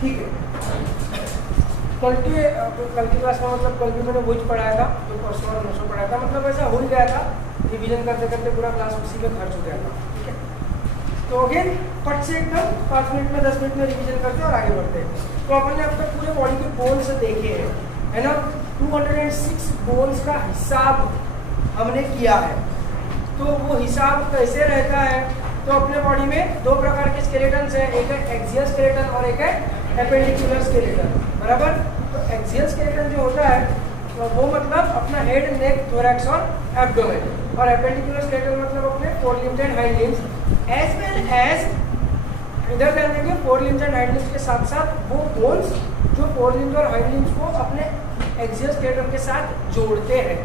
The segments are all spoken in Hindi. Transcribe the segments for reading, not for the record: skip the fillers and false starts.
ठीक है, कल की क्लास में मतलब कल भी मैंने वही पढ़ाया था जो परसों और नौसों पढ़ाया था, मतलब ऐसा हो ही गया था, रिवीजन करते करते पूरा क्लास उसी में खर्च हो गया था। ठीक है, तो अगेन फट से एकदम 5 मिनट में 10 मिनट में रिवीजन करते हैं और आगे बढ़ते हैं। तो अपन ने अब तक पूरे बॉडी के बोन्स देखे हैं, है ना। 206 बोन्स का हिसाब हमने किया है। तो वो हिसाब कैसे रहता है, तो अपने बॉडी में दो प्रकार के स्केलेटन्स हैं, एक है एक्सियल स्केलेटन और एक है एपेंडिकुलर स्केलेटन, बराबर। तो एक्सियल स्केलेटन जो होता है तो वो मतलब अपना हेड, नेक, थोरैक्स और एब्डोमेन, और एपेंडिकुलर स्केलेटन मतलब अपने fore limbs and hind limbs as well as, इधर ध्यान देंगे, fore limbs and hind limbs के साथ साथ वो बोन्स जो फोर लिम्स और हाइंड लिम्स को अपने एक्सियल स्केलेटन के साथ जोड़ते हैं,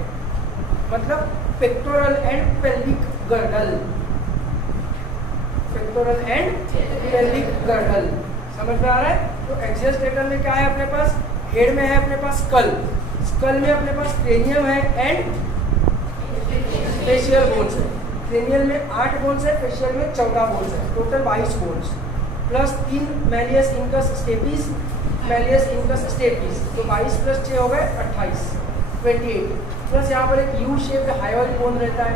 मतलब pectoral and pelvic girdle, pectoral and pelvic girdle, समझ में आ रहा है। तो एक्सियल स्केलेटन में क्या है अपने पास, हेड में है अपने पास स्कल, स्कल में अपने पास क्रेनियम है एंड फेशियल बोन्स है। क्रेनियल में 8 बोन्स है, फेशियल में 14 बोन्स है, total 22 bones, plus 3 malleus incus stapes, malleus incus stapes, तो 22 प्लस 6 हो गए 28, 28, प्लस यहाँ पर एक यू शेप्ड हायोइड बोन रहता है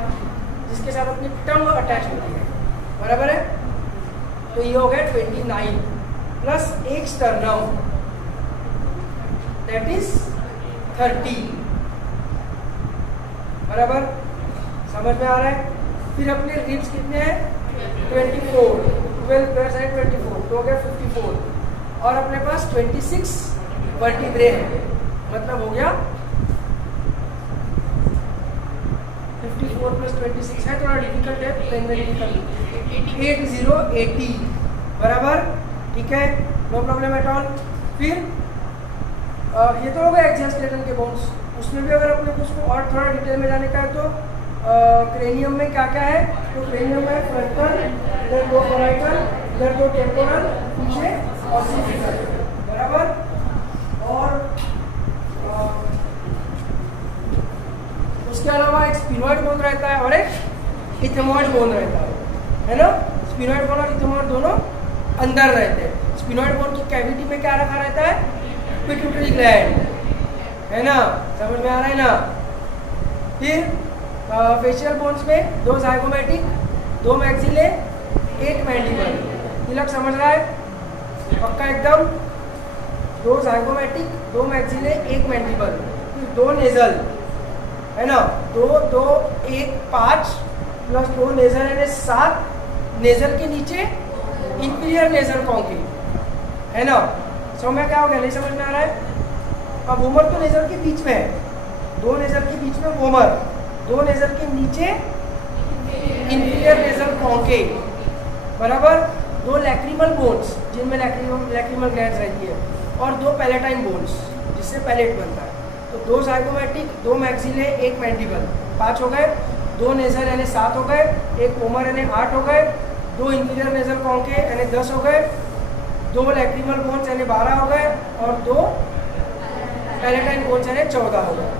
जिसके साथ अपनी टंग अटैच होती है, बराबर है। तो ये हो गया 29 प्लस एक स्टर्नम, दैट इज 30, बराबर, समझ में आ रहा है। फिर अपने रिब्स कितने हैं, 24, 12 प्लस 24, तो हो गया 54, और अपने पास 26 वर्टिब्रे है, मतलब हो गया 54 प्लस 26 है, थोड़ा डिफिकल्ट है, पेन में डिफिकल्ट, 80, बराबर, ठीक है, नो प्रॉब्लम एट ऑल। फिर ये तो हो गया एक्सियल स्केलेटन के बोन्स, उसमें भी अगर अपने को उसको और थोड़ा डिटेल में जाने का है तो क्रेनियम में क्या क्या है, तो क्रेनियम में फ्रंटल, इधर 2 पैराइटल, इधर 2 टेम्पोरल, पीछे ऑक्सीपिटल, बराबर। और उसके अलावा एक स्फिनोइड बोन रहता है और एक इथेमॉइड बोन रहता है ना। स्फिनोइड बोन और इथेमॉइड दोनों अंदर रहते हैं। स्फिनोइड बोन की कैविटी में क्या रखा रहता है, पिट्यूटरी ग्लैंड, है ना, समझ में आ रहा है ना। फिर फेशियल बोन्स में 2 जाइगोमेटिक, 2 मैक्सिले, 1 मैंडिबल, तिलक समझ रहा है पक्का एकदम। 2 जाइगोमेटिक, 2 मैक्सिले, 1 मैंडिबल, फिर 2 नेजल, है ना, 2 2 1 5 प्लस 2 नेजल यानी 7, नेजल के नीचे इंफीरियर नेजल कॉन्केव, है ना। समझ में क्या हो गया, नहीं समझ में आ रहा है। अब वोमर तो नेजल के बीच में है, 2 नेजल के बीच में वोमर, 2 नेजल के नीचे इंफीरियर नेजल कॉन्केव, बराबर। 2 लैक्रिमल बोन्स जिनमें लैक्रिमल ग्लैंड्स रहती है, और 2 पैलेटाइन बोन्स जिससे पैलेट बनता है। तो 2 जाइगोमेटिक, 2 मैक्सिले, 1 मैंडिबल, 5 हो गए, 2 नेजल यानी 7 हो गए, 1 वोमर यानी 8 हो गए, 2 इंफीरियर नेजल कॉन्केव यानी 10 हो गए, 2 लैक्रिमल बोन्स यानी 12 हो गए, और 2 पैलेटाइन बोन्स यानी 14 हो गए,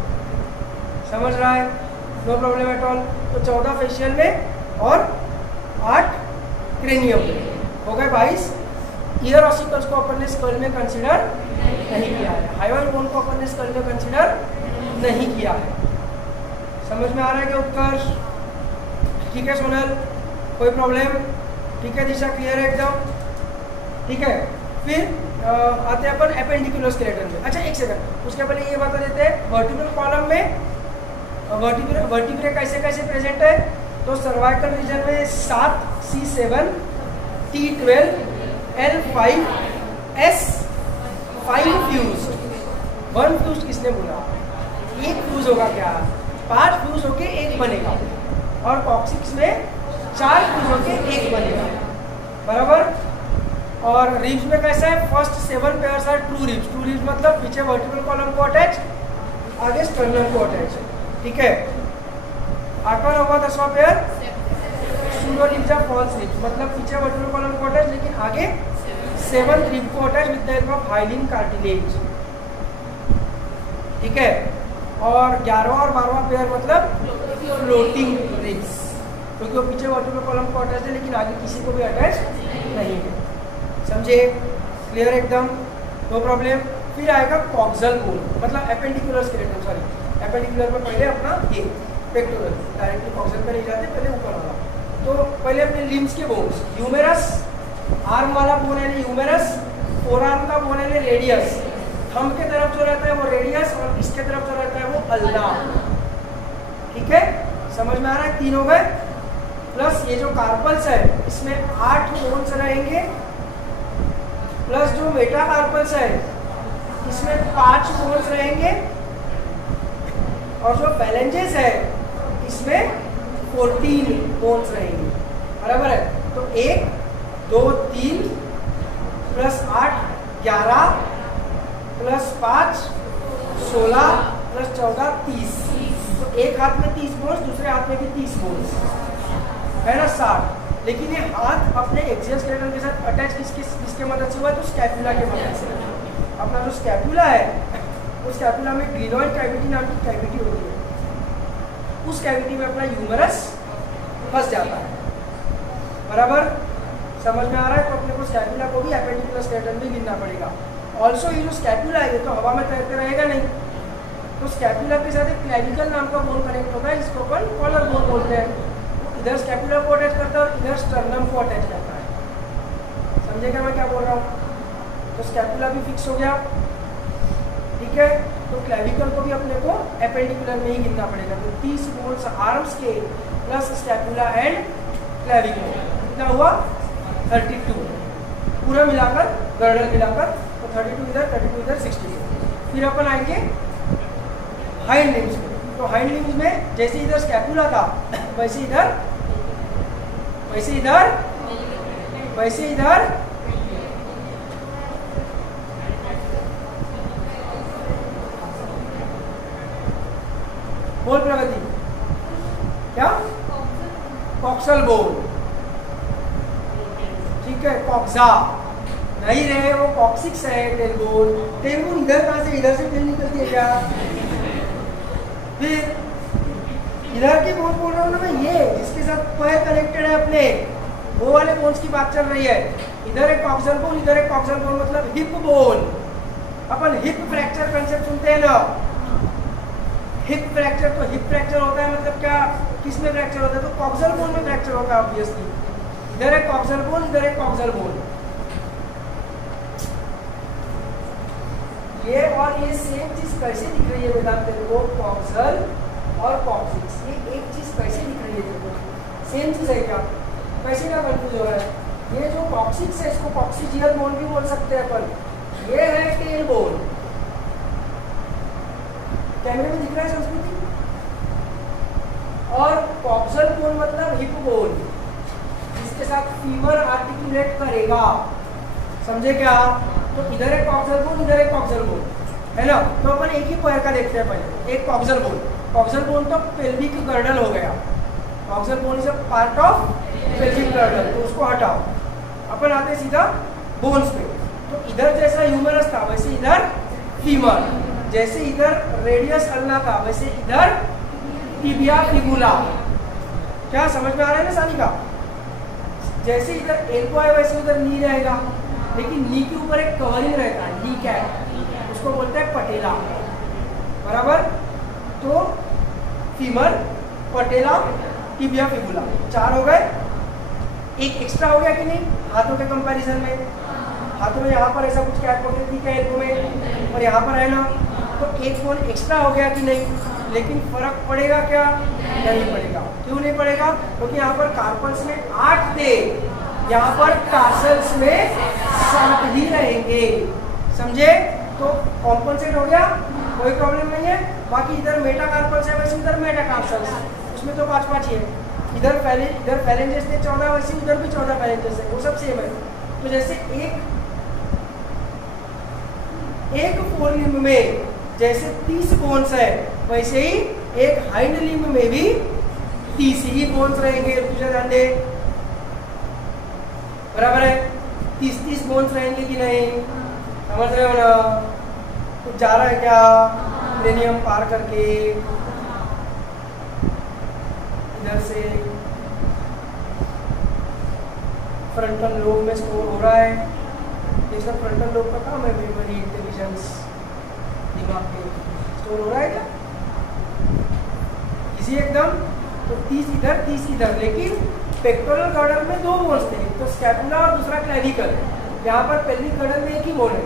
समझ रहा है, नो प्रॉब्लम एट ऑल। तो 14 फेशियल में और 8 क्रेनियम में, हो गए 22। ईयर ऑसिकल्स को अपन ने स्कल में कंसीडर नहीं किया है, हायोइड बोन को अपन ने स्कल में कंसीडर नहीं किया है, समझ में आ रहा है क्या उत्कर्ष, ठीक है सोनल, कोई प्रॉब्लम, ठीक है दिशा, क्लियर है एकदम, ठीक है। फिर आते हैं अपन एपेंडिकुलर स्केलेटन में। अच्छा एक सेकंड, उसके पहले ये बता देते हैं वर्टिब्रल कॉलम में वर्टिब्रे कैसे कैसे प्रेजेंट है। तो सर्वाइकल रीजन में 7 C7 T12 L5 S5 fuse, 1 fuse किसने बोला, 1 फ्यूज होगा क्या, 5 फ्यूज होके 1 बनेगा, और कॉक्सिक्स में 4 फ्यूज होके 1 बनेगा, बराबर। और रिब्स में कैसा है, first 7 pairs are true ribs, true ribs मतलब पीछे वर्टिब्रल कॉलम को अटैच, आगे स्टर्नम को अटैच, ठीक है। 8वां 9वां 10वां पेयर सूडो रिब्स या फॉल्स रिब्स, मतलब पीछे वर्टिब्रल कॉलम को अटैच लेकिन आगे 7th रिब को attach with the help of hyaline cartilage, ठीक है। और 11वां और 12वां पेयर मतलब फ्लोटिंग रिब्स, क्योंकि वो पीछे वर्टिब्रल कॉलम को अटैच है लेकिन आगे किसी को भी अटैच नहीं है, समझे, क्लियर एकदम। No problem. फिर आएगा कॉक्सल बोन, मतलब एपेंडिकुलर स्केलेटन, सॉरी एपेंडिकुलर में पहले अपना ये पेक्टोरल, डायरेक्टली कॉक्सल पे नहीं जाते, पहले ऊपर वाला। तो पहले अपने लिम्स के बोन्स, ह्यूमेरस, आर्म वाला बोन है ह्यूमेरस, फोर आर्म का बोन है रेडियस, थंब के तरफ जो रहता है वो रेडियस और इसके तरफ जो रहता है वो अल्ना। ठीक है, समझ में आ रहा है? 3 हो गए। प्लस ये जो कार्पल्स है इसमें 8 बोन्स रहेंगे, प्लस जो मेटाकार्पल्स है इसमें 5 बोन्स रहेंगे, और जो पैलेंजेस है इसमें 14 बोन्स रहेंगे। बराबर है? तो 1 2 3 प्लस 8 11 प्लस 5 16 प्लस 14 30। तो एक हाथ में 30 बोन्स, दूसरे हाथ में भी 30 बोन्स, है ना 60। लेकिन ये हाथ अपने एक्सियल स्केलेटन के साथ अटैच किसके मदद से हुआ है? तो स्कैपुला के मदद से। अपना जो स्कैपुला है उस स्कैपुला में ग्लिनोइड कैविटी नाम की कैविटी होती है, उस कैविटी में अपना ह्यूमरस फंस जाता है। बराबर समझ में आ रहा है? तो अपने को स्कैपुला को भी एपेंडिकुलर स्केलेटन में गिनना पड़ेगा। ऑल्सो ये जो स्कैपुला है ये तो हवा में तैरते रहेगा नहीं, तो स्कैपुला के साथ एक क्लैविकल नाम का बोन कनेक्ट होता है, जिसको अपन कॉलर बोन बोलते हैं। तो इधर स्कैपुला को अटैच करता है और इधर स्टर्नम को अटैच करता है। समझेगा मैं क्या बोल रहा हूँ? तो स्कैपुला भी फिक्स हो गया। ठीक है, तो क्लैविकल को भी अपने को एपेंडिकुलर में ही गिनना पड़ेगा। तो 30 बोन्स आर्म्स के प्लस स्कैपुला एंड क्लैविकल, कितना हुआ? 32 पूरा मिलाकर, गर्डल मिलाकर। तो 32 इधर 32 इधर 62। फिर अपन आएंगे हाइंड लिम्स में। तो हाइंड लिम्स में जैसे इधर स्कैपुला था वैसे इधर, वैसे इधर, वैसे इधर, बोल प्रगति, क्या? Coxal bone. ठीक है, कॉक्सा नहीं रहे, वो कॉक्सिक्स है। टेलबोन, टेलबोन इधर कहाँ से? इधर से टेल निकलती है क्या? फिर इधर की बोन बोल रहा हूँ ना मैं, ये जिसके साथ पैर कनेक्टेड है अपने, वो वाले बोन्स की बात चल रही है। इधर एक कॉक्सल बोन, इधर एक कॉक्सल बोन, मतलब हिप बोन। अपन हिप फ्रैक्चर कंसेप्ट सुनते हैं ना, हिप फ्रैक्चर। तो हिप फ्रैक्चर होता है मतलब क्या, किस में फ्रैक्चर होता है? तो कॉक्सल बोन में फ्रैक्चर होता है ऑब्वियसली। इधर एक कॉक्सल बोन, इधर एक कॉक्सल बोन, ये और ये सेम चीज कैसे दिख रही है वेदांत तेरे को? कॉक्सल और कॉक्सिक्स, ये एक चीज कैसे दिख रही है तेरे को? सेम चीज है क्या? कैसे क्या कंफ्यूज हो रहा है? ये जो कॉक्सिक्स है इसको कॉक्सिजियल बोन भी बोल सकते हैं अपन। ये है टेल बोन, कैमरे में दिख रहा है संस्कृति। और कॉक्सल बोन मतलब हिप बोन, जिसके साथ फीमर आर्टिकुलेट करेगा। समझे क्या? तो इधर एक कॉक्सल बोन, इधर एक कॉक्सल बोन, है ना? तो अपन एक ही पैर का देखते हैं पहले। एक कॉक्सल बोन, कॉक्सल बोन तो पेल्विक गर्डल हो गया। Coxal bone is a part of pelvic girdle, तो उसको हटाओ। अपन आते सीधा बोन्स पे। तो इधर जैसा ह्यूमरस था वैसे इधर फीमर, जैसे इधर रेडियस अल्ना था वैसे इधर टिबिया फिबुला। क्या समझ में आ रहा है ना सानिका? जैसे इधर एल्बो है वैसे उधर नी रहेगा, लेकिन नी के ऊपर एक कवरिंग रहता है, नी कैप, उसको बोलते हैं पटेला। बराबर? तो फीमर, पटेला, टिबिया फिबुला, 4 हो गए। एक एक्स्ट्रा हो गया कि नहीं हाथों के कंपैरिजन में? हाथों में यहाँ पर ऐसा कुछ कैप होती थी क्या एल्बो में, और यहाँ पर है ना, तो एक बोन एक्स्ट्रा हो गया कि नहीं? लेकिन फर्क पड़ेगा क्या? नहीं पड़ेगा। क्यों नहीं पड़ेगा? क्योंकि यहाँ पर कार्पल्स में 8 थे, यहाँ पर टार्सल्स में 7 ही रहेंगे। समझे? तो कॉम्पनसेट हो गया, कोई प्रॉब्लम नहीं है। बाकी इधर मेटाकार्पल्स है वैसे इधर मेटाकार्पल्स, उसमें तो 5-5 ही है। इधर पैलेंजेस थे 14 वैसे उधर भी 14 पैलेंजेस है, वो सब सेम है। तो जैसे एक फोर लिम्ब में जैसे 30 बोन्स है वैसे ही एक हाइंड लिम्ब में भी 30 ही बोन्स रहेंगे। तुझे ध्यान दे, बराबर है? 30 बोन्स रहेंगे कि नहीं? समझ रहे हो ना? कुछ जा रहा है क्या? मिलेनियम पार करके इधर से फ्रंटल लोब में स्टोर हो रहा है, ये सब फ्रंटल लोब का काम है, मेमोरी, इंटेलिजेंस, दिमाग पे स्टोर हो रहा है क्या? इसी एकदम। तो 30 इधर 30 इधर, लेकिन पेक्टोरल गर्डल में दो बोन्स थे, एक तो स्कैपुला और दूसरा क्लैविकल। यहाँ पर पेल्विक गर्डल में एक ही बोन है,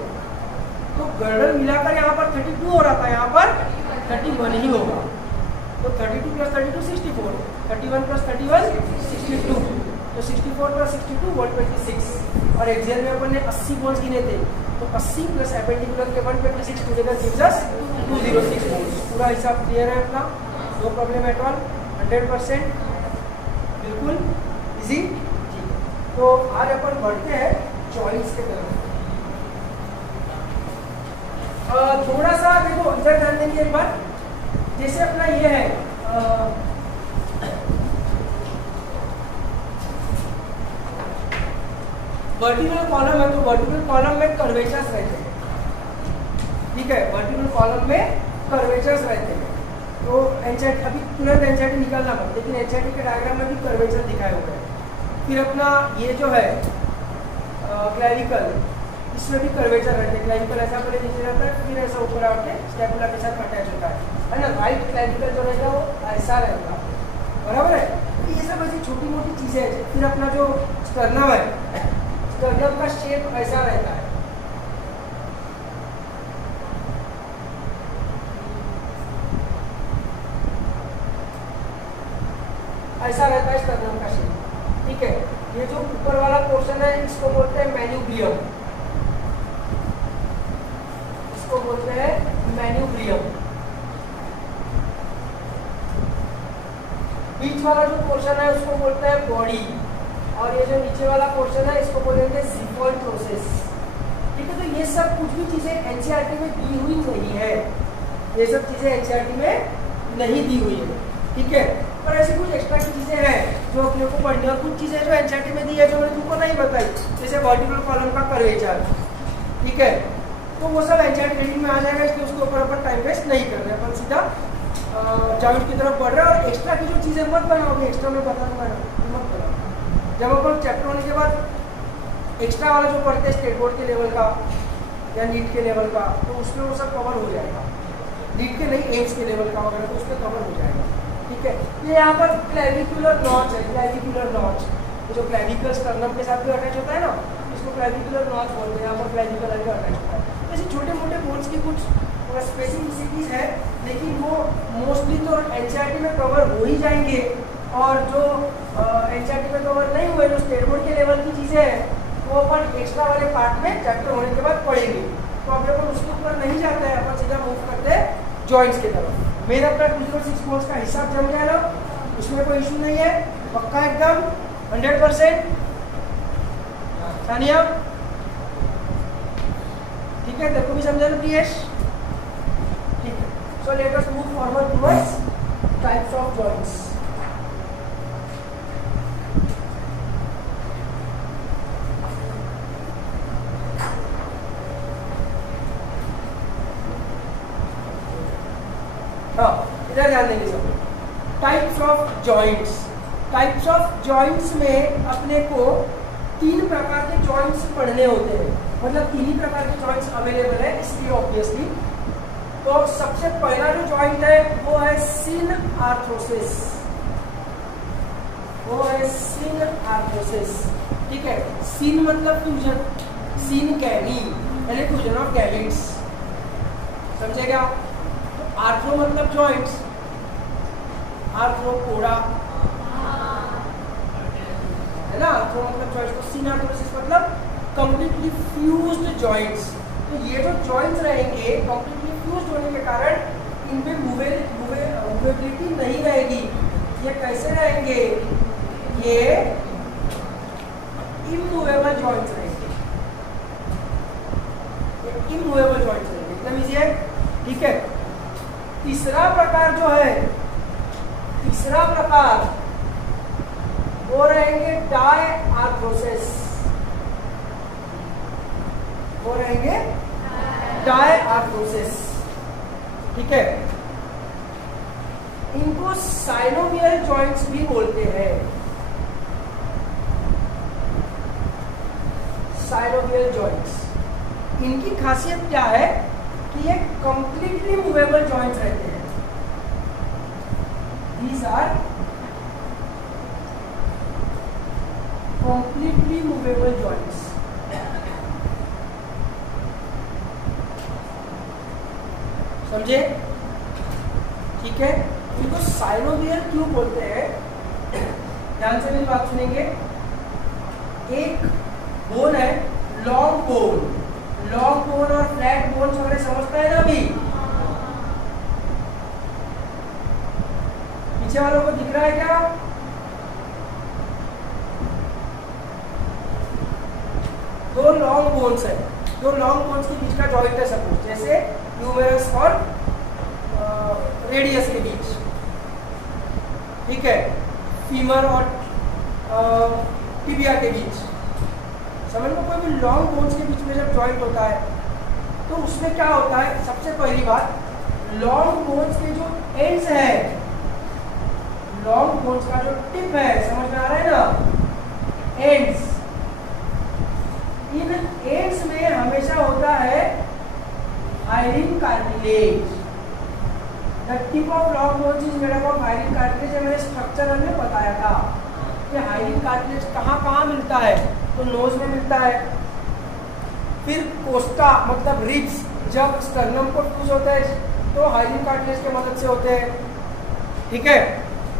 तो गर्डल मिलाकर यहाँ पर 32 हो रहा था, यहाँ पर 31 ही होगा। तो 32 + 32 64, 31 + 31 62, तो 64 + 62 126। और एक्सियल में अपन ने 80 बोन्स गिने थे, तो 80 + एपेंडिकुलर के 126 टुगेदर गिव्स अस 206 बोन्स। पूरा हिसाब क्लियर है अपना, नो प्रॉब्लम एट ऑल, 100% बिल्कुल इजी। तो आज अपन बढ़ते हैं जॉइंट्स के तरफ। थोड़ा सा देखो इधर ध्यान देंगे एक बार, जैसे अपना ये है वर्टिकल कॉलम है, तो वर्टिकल कॉलम में कर्वेचर्स रहते हैं, ठीक है, वर्टिकल कॉलम में कर्वेचर्स रहते हैं। तो एनसीईआरटी अभी तुरंत एनसीईआरटी निकालना पड़ता, लेकिन एनसीईआरटी के डायग्राम में भी कर्वेचर दिखाए हुए हैं। फिर अपना ये जो है क्लैविकल, इसमें भी कर्वेचर रहते हैं। क्लैविकल ऐसा पहले नीचे रहता है, फिर ऐसा ऊपर आके स्कैपुला के साथ अटैच होता है ना। राइट क्लैविकल जो रहेगा वो ऐसा रहेगा, बराबर है। तो ये सब ऐसी छोटी मोटी चीज़ें हैं। फिर अपना जो स्टर्नम है, स्टर्नम का शेप ऐसा रहता है, ऐसा रहता है स्टर्नम का शेप, ठीक है। ये जो ऊपर वाला पोर्शन है इसको बोलते हैं मैन्यूब्रियम, इसको बोलते हैं मैन्यूब्रियम। बीच वाला जो पोर्शन है उसको बोलते हैं बॉडी, और ये जो नीचे वाला पोर्शन है इसको बोलेंगे ज़िगोइड प्रोसेस, ठीक है। तो ये सब कुछ भी चीजें एनसीईआरटी में दी हुई नहीं है, ये सब चीजें एनसीईआरटी में नहीं दी हुई है, ठीक है। पर ऐसी कुछ एक्स्ट्रा की चीजें हैं जो अपने को पढ़नी, और कुछ चीजें जो एनसीईआरटी में दी है जो मैंने तुमको नहीं बताई, जैसे वर्टिकल कॉलम का कर्वेचर, ठीक है। तो वो सब एनसीईआरटी रीडिंग में आ जाएगा, इसलिए उसके ऊपर अपन टाइम वेस्ट नहीं कर रहे, अपन सीधा जॉइंट की तरफ बढ़ रहे हैं। और एक्स्ट्रा की जो चीजें मत बनाओगे, एक्स्ट्रा में बता दूंगा मत बनाओ। जब अपन चैप्टर होने के बाद एक्स्ट्रा वाला जो पढ़ते हैं स्टेट बोर्ड के लेवल का या नीट के लेवल का, तो उसमें वो सब कवर हो जाएगा। नीट के नहीं, एम्स के लेवल का वगैरह, तो उसमें कवर हो जाएगा, ठीक है। ये यहाँ पर क्लैविकुलर नॉच है, क्लैविकुलर नॉच जो क्लैविकल स्टर्नम के साथ भी अटैच होता है ना, इसको क्लैविकुलर नॉच बोलते हैं। यहाँ पर क्लैविकल भी अटैच होता है। ऐसे छोटे मोटे बोन्स की कुछ स्पेसिफिसिटीज है, लेकिन वो मोस्टली तो एनसीईआरटी में कवर हो ही जाएंगे, और जो एनसीईआरटी में कवर नहीं हुए, जो स्टेट बोर्ड के लेवल की चीज़ें हैं, वो अपन एक्स्ट्रा वाले पार्ट में चैप्टर होने के बाद पढ़ेंगे। तो अभी अपन उसके ऊपर नहीं जाते हैं, अपन सीधा मूव करते हैं जॉइंट्स की तरफ। मेरा अपना 206 बोन्स का हिसाब जम गया ना, उसमें कोई इशू नहीं है, पक्का एकदम 100%। सानिया ठीक है, तेरे को भी समझा लो प्रियेश, ठीक है। So let us move forward towards types of joints. इधर ध्यान देंगे सब। Types of joints, types of joints में अपने को 3 प्रकार के जॉइंट्स पढ़ने होते हैं, मतलब 3 ही प्रकार के जॉइंट्स अवेलेबल है, इसलिए ऑब्वियसली। तो सबसे पहला जो जॉइंट है वो है सिन आर्थ्रोसिस, वो है सिन आर्थ्रोसिस, ठीक है। सिन मतलब फ्यूजन, सिन कैनी यानी फ्यूजन ऑफ गैमेट्स, समझेगा। आर्थ्रो मतलब जॉइंट्स, आर्थ्रोपोडा है ना, आर्थ्रो मतलब जॉइंट्स। तो सिन आर्थ्रोसिस मतलब कंप्लीटली फ्यूज्ड जॉइंट्स। तो ये जो जॉइंट्स रहेंगे कंप्लीटली फ्यूज्ड होने के कारण इनमें मूवेबिलिटी नहीं रहेगी। ये कैसे रहेंगे, ये इमूवेबल जॉइंट्स रहेंगे, ये इमूवेबल जॉइंट्स रहेंगे, एकदम इजी है, ठीक है। तीसरा प्रकार जो है, तीसरा प्रकार वो रहेंगे डाई आर्थ्रोसिस, वो रहेंगे डाई आर्थ्रोसिस, ठीक है। इनको साइनोवियल जॉइंट्स भी बोलते हैं, साइनोवियल जॉइंट्स। इनकी खासियत क्या है कि ये कंप्लीटली मूवेबल जॉइंट्स रहते हैं। These are completely movable joints। समझे? ठीक है, इनको साइनोवियल क्यों बोलते हैं? ध्यान से मेरी बात सुनेंगे। एक बोन है लॉन्ग बोन और फ्लैट बोन वगैरह समझता है ना अभी? पीछे वालों को दिख रहा है क्या? दो लॉन्ग बोन्स है, दो लॉन्ग बोन्स के बीच का जॉइंट है सपोज, जैसे ह्यूमेरस और रेडियस के बीच, ठीक है, फीमर और टिबिया के बीच। समझ लो कोई भी लॉन्ग बोन्स के बीच में जब जॉइंट होता है तो उसमें क्या होता है? सबसे पहली बात, लॉन्ग बोन्स के जो एंड्स है, लॉन्ग बोन्स का जो टिप है, समझ में आ रहा है ना? एंड्स, इन एंड्स में हमेशा होता है hyaline cartilage. The tip of long bones is made up of hyaline cartilage. मैंने स्ट्रक्चर में बताया था कि हाइलिन कार्टिलेज कहाँ मिलता है, तो नोज में मिलता है। फिर कोस्टा मतलब रिब्स, जब स्टर्नम को फ्यूज होता है तो हाइलिन कार्टिलेज की मदद से होते हैं, ठीक है।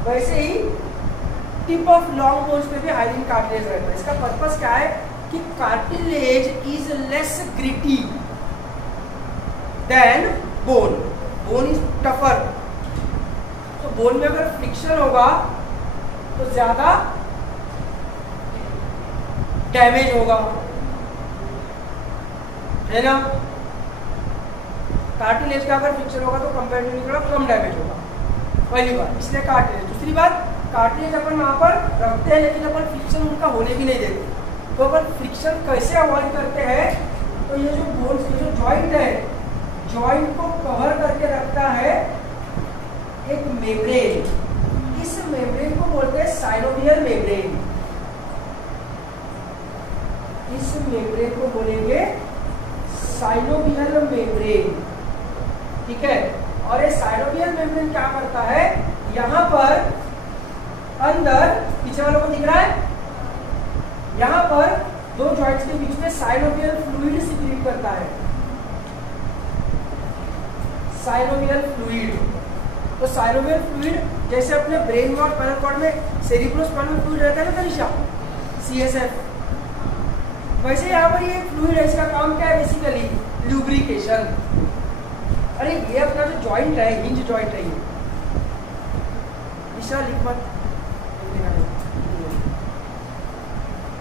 वैसे ही टिप ऑफ लॉन्ग बोन्स पे भी हाइलिन कार्टिलेज रहता है। इसका पर्पस क्या है कि cartilage is less gritty than bone, bone is tougher. तो बोन में अगर फ्रिक्शन होगा तो ज्यादा डैमेज होगा, है ना? कार्टिलेज का अगर फ्रिक्शन होगा तो कंपैरेटिवली थोड़ा कम डैमेज होगा, पहली बात, इसलिए कार्टिलेज। दूसरी बात, कार्टिलेज अपन वहां पर रखते हैं लेकिन अपन फ्रिक्शन उनका होने भी नहीं देते। तो अपन फ्रिक्शन कैसे अवॉइड करते हैं? तो ये जो बोन्स की जो जॉइंट है, जॉइंट को कवर करके रखता है एक मेम्ब्रेन। इस मेम्ब्रेन को बोलते हैं साइनोवियल मेम्ब्रेन। इस मेम्ब्रेन को बोलेंगे साइनोवियल मेम्ब्रेन, ठीक है। और ये साइनोवियल मेम्ब्रेन क्या करता है? यहाँ पर अंदर, पीछे वालों को दिख रहा है, यहाँ पर दो जॉइंट्स के बीच में साइनोवियल फ्लूइड सिक्रीट करता है, साइनोवियल फ्लूइड। तो साइनोवियल फ्लूइड जैसे अपने ब्रेन में और स्पाइनल कॉर्ड में सेरिब्रोस्पाइनल फ्लूइड रहता है ना तनिषा, CSF, वैसे यहाँ पर ये फ्लूइड है, इसका काम क्या है? Basically lubrication. अरे ये अपना जो जॉइंट है, हिंज जॉइंट है, ये लिख मत,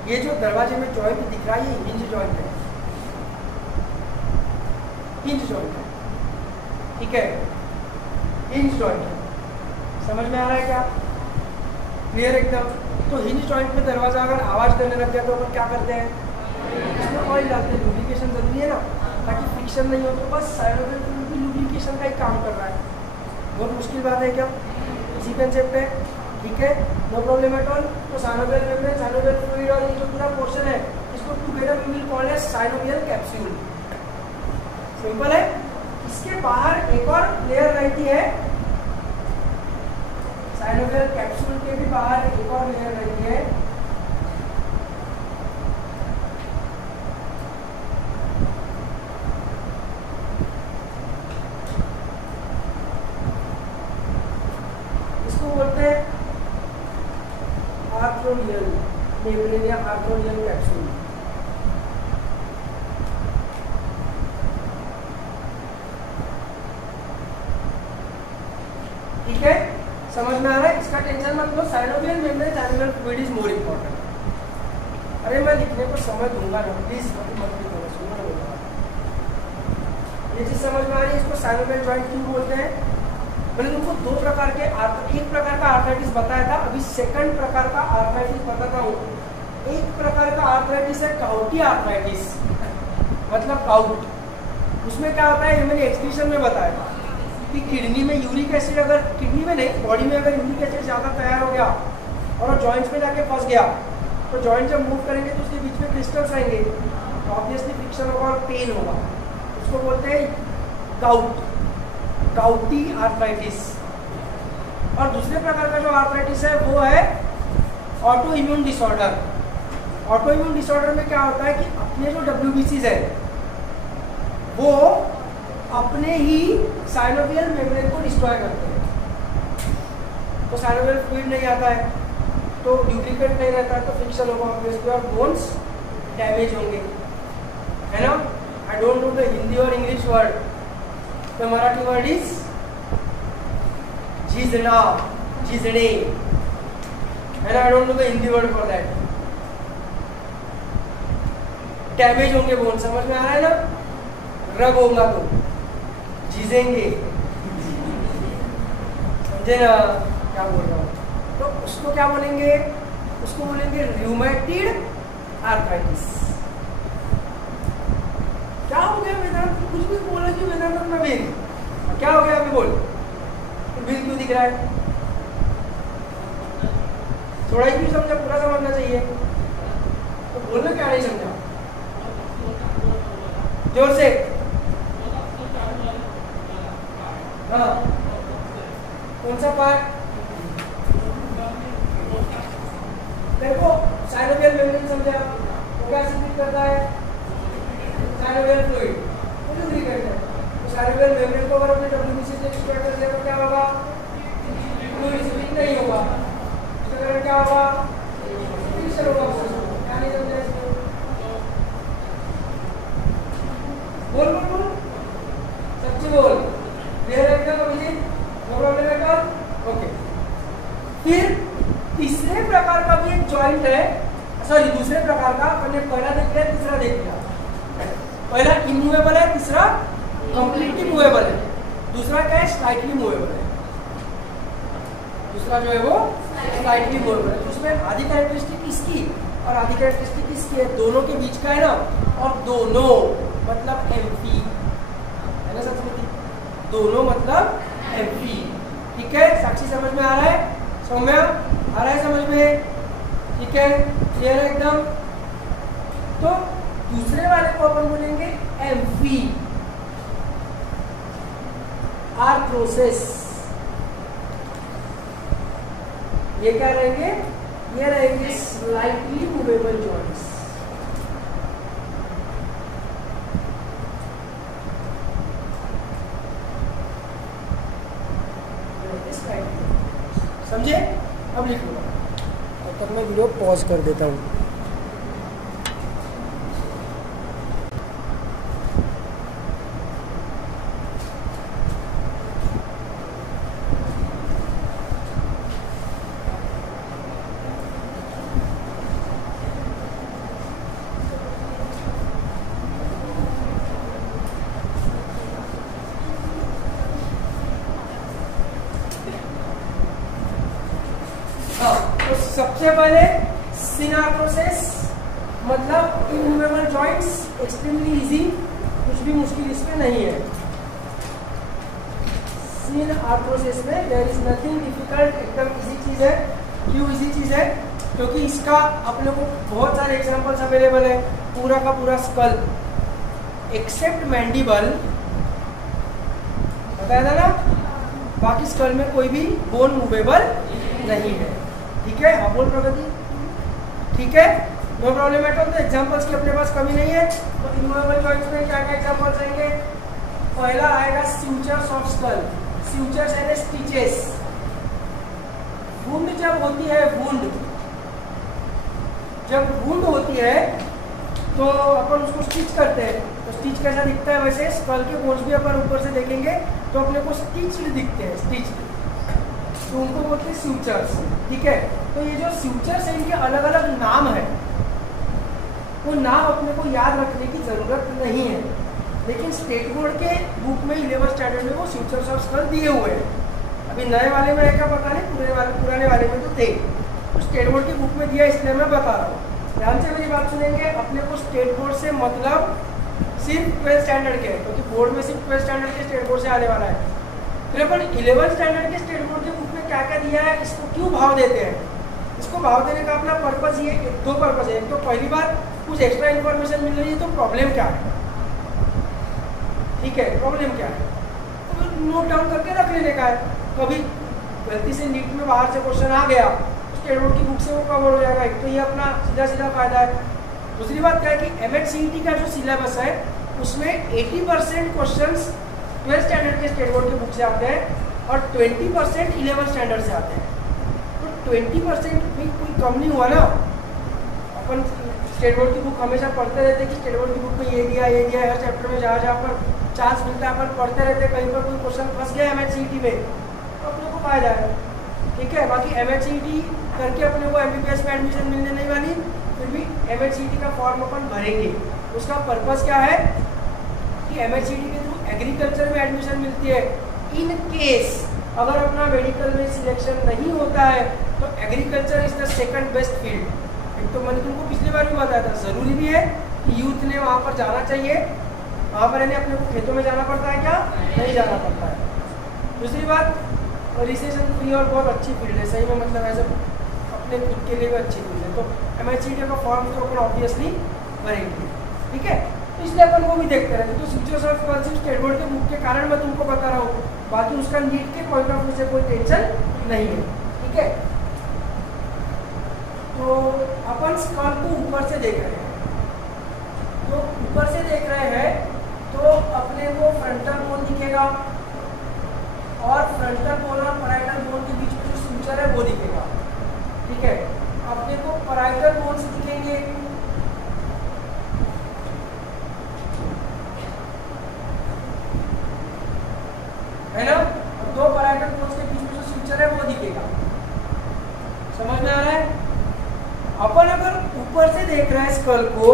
ये जो दरवाजे में जॉइंट दिख रहा है ये हिंज जॉइंट है, हिंज जॉइंट है, ठीक है, हिंज जॉइंट है। समझ में आ रहा है क्या? क्लियर एकदम? तो हिंज जॉइंट में दरवाजा अगर आवाज करने लग गया तो अपन क्या करते हैं? इसमें ऑयल डालते हैं। लुब्रिकेशन जरूरी है ना, ताकि फ्रिक्शन नहीं हो। तो बस साइनोवियल फ्लूइड भी लुब्रिकेशन का ही काम कर रहा है। बहुत मुश्किल बात है क्या? इसी कंसेप्ट है, ठीक है, नो प्रॉब्लम एट ऑल। तो साइनोवियल मेम्ब्रेन, साइनोवियल फ्लूइड और ये जो पूरा पोर्शन है, इसको together we will call as synovial capsule. Simple है। इसके बाहर एक और लेयर रहती है, साइनोवियल कैप्सूल के भी बाहर एक और लेयर रहती है, इसको बोलते हैं आर्थ्रोनियल मेम्ब्रेन या आर्थ्रोनियल कैप्सूल। ठीक है, समझ में आ रहा है? इसका टेंशन मत लो। Synovial membrane, synovial fluid is more important. अरे मैं लिखने को समय दूंगा ना, प्लीज मत लिखो, सुनो ना। ये चीज समझ में आ रही है? इसको साइनोवियल जॉइंट क्यों बोलते हैं? मैंने तुमको दो प्रकार के एक प्रकार का आर्थराइटिस बताया था, अभी सेकंड प्रकार का आर्थराइटिस बताता हूँ। एक प्रकार का आर्थराइटिस है काउटी आर्थराइटिस, मतलब काउट। उसमें क्या होता है, ये मैंने एक्सक्रीशन में बताया था कि किडनी में यूरिक एसिड, अगर किडनी में नहीं, बॉडी में अगर यूरिक एसिड ज़्यादा तैयार हो गया और वो जॉइंट्स में जाके फंस गया, तो जॉइंट जब मूव करेंगे तो उसके बीच में क्रिस्टल्स आएंगे, तो ऑब्वियसली फ्रिक्शन फ्रिक्शन होगा और पेन होगा, उसको बोलते हैं गाउट, गाउटी आर्थराइटिस। और दूसरे प्रकार का जो आर्थराइटिस है वो है auto immune disorder. Auto immune disorder में क्या होता है कि अपने जो WBCs है वो अपने ही साइनोवियल मेम्ब्रेन को डिस्ट्रॉय करते हैं, तो साइनोवियल फ्लूइड नहीं आता है, तो ल्यूब्रिकेंट नहीं रहता है, तो फ्रिक्शन होगा ऑब्वियसली और बोन्स डैमेज होंगे, है ना। I don't know the Hindi और इंग्लिश वर्ड, तो मराठी वर्ड इज झिझना, झिझने, है ना। I don't know the Hindi word for that. Damage होंगे बोन, समझ में आ रहा है ना। रब होगा तो झिझेंगे, समझे ना क्या बोल रहा हूँ। तो उसको क्या बोलेंगे, उसको बोलेंगे रूमेटिड आर्थराइटिस। क्या हो गया वेदांत, कुछ भी बोला कि वेदांत अपना बिल, क्या हो गया अभी बोल, बिल क्यों दिख रहा है, थोड़ा ही क्यों समझा, पूरा समझना चाहिए, तो बोलना क्या नहीं समझा, जोर से। हाँ, कौन सा पार्ट, देखो साइनोवियल मेम्ब्रेन समझा, वो क्या सिक्रीट करता है, साइनोवियल फ्लूइड, वो जो सिक्रीट करता है, तो साइनोवियल मेम्ब्रेन को अगर अपने WBC से डिस्ट्रॉय कर दिया तो क्या होगा, फ्लूइड सिक्रीट नहीं होगा, उसके कारण क्या होगा, फ्रिक्शन होगा। क्या नहीं समझा इसको, बोल बोल बोल, सच्ची बोल, क्लियर है क्या अभिजीत, नो प्रॉब्लम है क्या, ओके। फिर तीसरे प्रकार का भी एक जॉइंट है, सॉरी दूसरे प्रकार का, अपन ने पहला देख लिया, तीसरा देख लिया। पहला इमूवेबल है, तीसरा कंप्लीटली मूवेबल है, दूसरा क्या है, स्लाइटली मूवेबल है, दूसरा जो है वो स्लाइटली मूवेबल है। उसमें आधी कैरेक्टरिस्टिक इसकी और आधी कैरेक्टरिस्टिक इसकी है, दोनों के बीच का है ना, और दोनों मतलब MP है ना, सच दोनों मतलब MP, ठीक है। साक्षी समझ में आ रहा है, सौम्या आ रहा है समझ में, ठीक है, क्लियर है एकदम। तो दूसरे वाले को अपन बोलेंगे MP, आर्थ्रोसिस। ये क्या रहेंगे, ये रहेंगे स्लाइटली मूवेबल जॉइंट्स। समझे, अब लिख लो, तब तक मैं वीडियो पॉज कर देता हूँ। सबसे पहले सिनार्थ्रोसिस मतलब इमूवेबल जॉइंट्स, एक्सट्रीमली इजी, कुछ भी मुश्किल इसमें नहीं है। सिनार्थ्रोसिस में देयर इज नथिंग डिफिकल्ट, एकदम इजी चीज है। क्यों इजी चीज है, क्योंकि इसका अपने को बहुत सारे एग्जांपल्स अवेलेबल है। पूरा का पूरा स्कल एक्सेप्ट मैंडिबल, बताया था ना, बाकी स्कल में कोई भी बोन मूवेबल नहीं है, ठीक है। हाँ बोल प्रगति, ठीक है, नो प्रॉब्लम एट ऑल। तो एग्जांपल्स की अपने पास कमी नहीं है। तो इमूवेबल जॉइंट्स में क्या क्या एग्जांपल्स आएंगे, पहला आएगा sutures of skull, sutures and stitches. Wound जब होती है, वुंड जब वुंड होती है तो अपन उसको स्टिच करते हैं, तो स्टिच कैसा दिखता है, वैसे स्कल के बोन्स भी अपन ऊपर से देखेंगे तो अपने को स्टिच्ड दिखते हैं, स्टिच्ड, तो उनको बोलते हैं स्यूचर्स, ठीक है। तो ये जो स्यूचर्स है इनके अलग अलग नाम है, वो नाम अपने को याद रखने की जरूरत नहीं है, लेकिन स्टेट बोर्ड के बुक में 11th स्टैंडर्ड में वो स्यूचर्स ऑफ स्कल दिए हुए हैं। अभी नए वाले में है क्या पता नहीं, पुराने वाले में तो थे, तो स्टेट बोर्ड की बुक में दिया, इसलिए मैं बता रहा हूँ। ध्यान से मेरी बात सुनेंगे। अपने को स्टेट बोर्ड से मतलब सिर्फ 12th स्टैंडर्ड के, क्योंकि बोर्ड में सिर्फ 12th स्टैंडर्ड के स्टेट बोर्ड से आने वाला है। फिर अपन 11th स्टैंडर्ड के स्टेट बोर्ड के बुक में क्या क्या दिया है, इसको क्यों भाव देते हैं, इसको भाव देने का अपना पर्पज ये दो पर्पज है। एक तो पहली बात कुछ एक्स्ट्रा इन्फॉर्मेशन मिल रही है तो प्रॉब्लम क्या है, ठीक है, प्रॉब्लम क्या है, तो नोट डाउन करके रख लेने का है। कभी गलती से नीट में बाहर से क्वेश्चन आ गया, स्टेट बोर्ड की बुक से वो कवर हो जाएगा, एक तो ये अपना सीधा सीधा फायदा है। दूसरी बात क्या है कि MHCET का जो सिलेबस है उसमें 80% क्वेश्चंस 12th स्टैंडर्ड के स्टेट बोर्ड की बुक से आते हैं और 20% 11th स्टैंडर्ड से आते हैं। तो 20% भी कोई कम नहीं हुआ ना। अपन स्टेट बोर्ड की बुक हमेशा पढ़ते रहते कि स्टेट बोर्ड की बुक में ये दिया हर चैप्टर में जहाँ जहाँ पर चांस मिलता है अपन पढ़ते रहते, कहीं पर कोई क्वेश्चन फंस गया MHCET में तो अपने को फायदा है, ठीक है। बाकी MHCET करके अपने को MBBS में एडमिशन मिलने नहीं वाली, फिर भी MHCET का फॉर्म अपन भरेंगे। उसका पर्पज़ क्या है कि MHCET के थ्रू एग्रीकल्चर में एडमिशन मिलती है। इन केस अगर अपना मेडिकल में सिलेक्शन नहीं होता है तो agriculture is the second best field. एक तो मैंने तुमको पिछली बार भी बताया था, ज़रूरी भी है कि यूथ ने वहाँ पर जाना चाहिए, वहाँ पर यानी अपने को खेतों में जाना पड़ता है क्या, नहीं जाना पड़ता है। दूसरी बात, रिसेशन फ्री और बहुत अच्छी फील्ड है, सही में मतलब ऐसे अपने खुद के लिए भी अच्छी फील्ड है। तो MHCET का फॉर्म तो अपन ऑब्वियसली भरेंगे, ठीक है। तो इसलिए अपन वो भी देखते रहते। तो sutures of cursive state board के बुक के कारण मैं तुमको बता रहा हूँ, बाकी उसका नीट के पॉइंट ऑफ व्यू से कोई टेंशन नहीं है, ठीक है। तो अपन स्कल को ऊपर से देख रहे हैं, तो ऊपर से देख रहे हैं तो अपने को फ्रंटल बोन दिखेगा और फ्रंटल बोन और पैराइटल बोन के बीच में जो सूचर है वो दिखेगा, ठीक है। अपने को पैराइटल बोन से दिखेंगे, है ना, और दो पैराइटल बोन के बीच में जो सूचर है वो दिखेगा। समझ में आ रहा है? अपन अगर ऊपर से देख रहे हैं स्कल को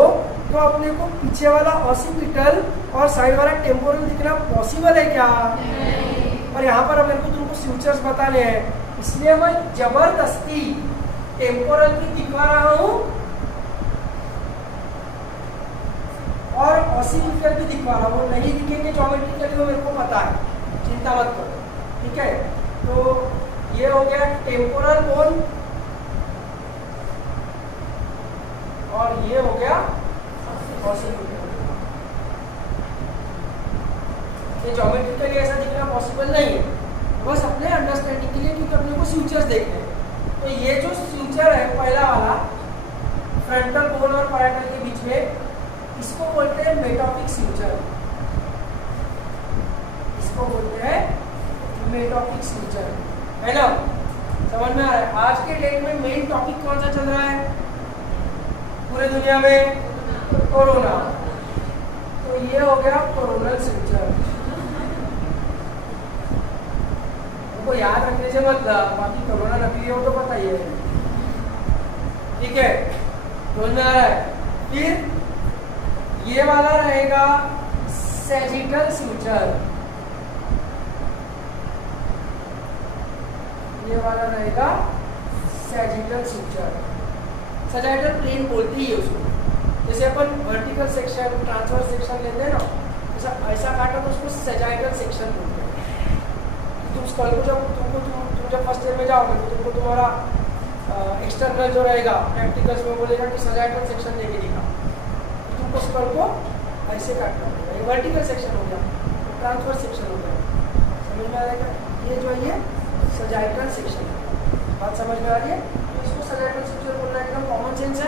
तो अपने को पीछे वाला ऑसिपिटल और साइड वाला टेम्पोरल दिखना पॉसिबल है क्या? और यहाँ पर अपने को तुमको फ्यूचर्स बताने हैं, इसलिए मैं जबरदस्ती टेम्पोरल भी दिखा रहा हूँ और ऑसिपिटल भी दिखा रहा हूँ। नहीं दिखेंगे ज्योमेट्रिकली, वो मेरे को पता है, चिंता मत करो, ठीक है। तो ये हो गया टेम्पोरल बोन और ये हो गया ऑसिपिटल। ये ज्योमेट्रिकली ऐसा दिखना पॉसिबल नहीं है, बस अपने अंडरस्टैंडिंग के लिए, क्योंकि अपने को फ्यूचर्स देखने हैं। तो ये जो फ्यूचर है पहला वाला फ्रंटल बोन और पैराइटल के बीच में, इसको बोलते हैं मेटॉपिक फ्यूचर, इसको बोलते हैं मेटॉपिक फ्यूचर, है ना। समझ में आ रहा है? आज के डेट में मेन टॉपिक कौन सा चल रहा है पूरे दुनिया में? कोरोना। तो ये हो गया कोरोनल फ्यूचर। उनको याद रखने से मतलब, बाकी कोरोना नकली हो तो पता ही है, ठीक है। समझ में आ रहा है? फिर ये वाला रहेगा सैजिटल फ्यूचर, ये वाला रहेगा सैजिटल फ्यूचर। सैजिटल प्लेन बोलते ही है उसको। जैसे अपन वर्टिकल सेक्शन, ट्रांसवर्स सेक्शन लेते हैं ना, ऐसा ऐसा काटा तो उसको सैजिटल सेक्शन बोलते हैं। तुम स्कल को जब तुम जब फर्स्ट ईयर में जाओगे तो तुमको तुम्हारा एक्सटर्नल जो रहेगा प्रैक्टिकल्स में बोलेगा कि सैजिटल सेक्शन लेके दिखा, तो तुमको स्कल को ऐसे काटना पड़ेगा। ये वर्टिकल सेक्शन हो गया, ट्रांसवर्स सेक्शन हो गया। समझ में आ जाएगा? ये जो है सैजिटल सेक्शन, बात समझ में आ रही है? तो इसको सैजिटल सेक्शन बोलना एकदम कॉमन सेंस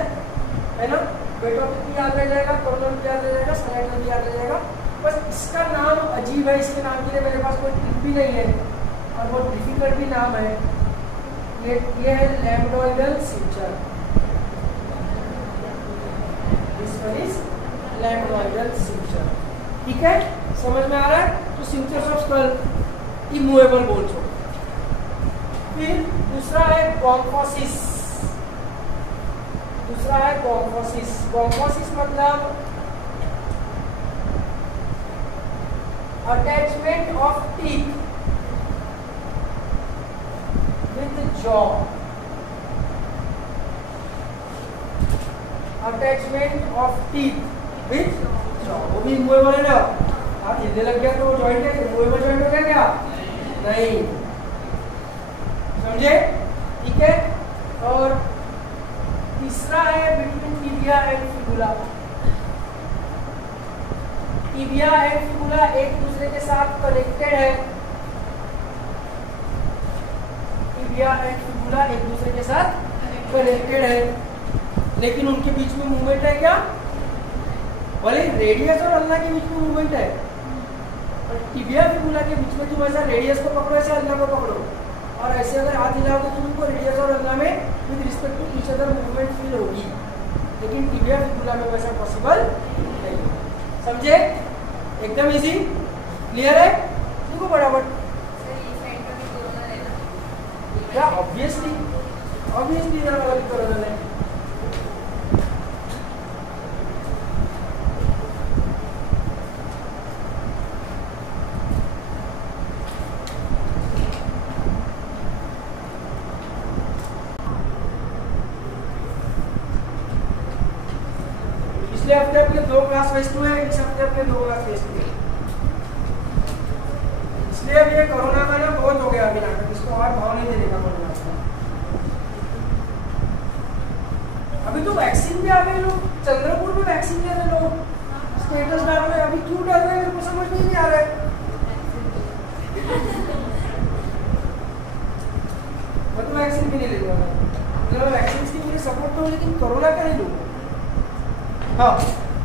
है ना। मेटॉपिक भी याद रह जाएगा, कोरोनल भी याद रह जाएगा, सैजिटल भी याद रह जाएगा। बस इसका नाम अजीब है, इसके नाम के लिए मेरे पास कोई टिप भी नहीं है और बहुत डिफिकल्ट भी नाम है। ये है lambdoidal suture, this one is lambdoidal suture, ठीक है। समझ में आ रहा है? तो sutures of skull immovable bones हो। फिर दूसरा है गोम्फोसिस, दूसरा है गोम्फोसिस। गोम्फोसिस मतलब attachment of teeth with jaw, attachment of teeth with jaw, वो भी मूवेबल है ना। हाथ हिलने लग गया तो वो जॉइंट है, मूवेबल जॉइंट हो गया क्या? नहीं, समझे? ठीक है। और तीसरा है between tibia and fibula. Tibia and fibula एक दूसरे के साथ कनेक्टेड है। टिबिया एंड फिबुला एक दूसरे के साथ कनेक्टेड है, लेकिन उनके बीच में मूवमेंट है क्या? बोले रेडियस और अल्ना के बीच में मूवमेंट है, और टिबिया फिबुला के बीच में तुम ऐसा रेडियस को पकड़ो, ऐसे अल्ना को पकड़ो, और ऐसे अगर हाथ हिलाओ तो तुमको रेडियस और अल्ना में with respect to each other movement feel होगी, लेकिन टिबिया फिबुला में वैसा पॉसिबल नहीं। समझे? एकदम इजी, क्लियर है? देखो बराबर क्या ऑब्वियसली कोरोनल है। पिछले हफ्ते अपने 2 क्लास वेस्ट हुए, इस हफ्ते अपने 2 क्लास वेस्ट हुए, इसलिए अब ये कोरोना का ना बहुत हो गया अभी नाटक, इसको और भाव नहीं देने का कोरोना का। अभी तो वैक्सीन भी आ गए, लोग चंद्रपुर में वैक्सीन ले रहे, लोग स्टेटस डाल रहे, अभी क्यों डर रहे हैं मेरे को समझ में नहीं आ रहा है। मैं तो वैक्सीन भी नहीं ले रहा, मतलब वैक्सीन की मुझे सपोर्ट तो, लेकिन कोरोना का नहीं लूंगा। हाँ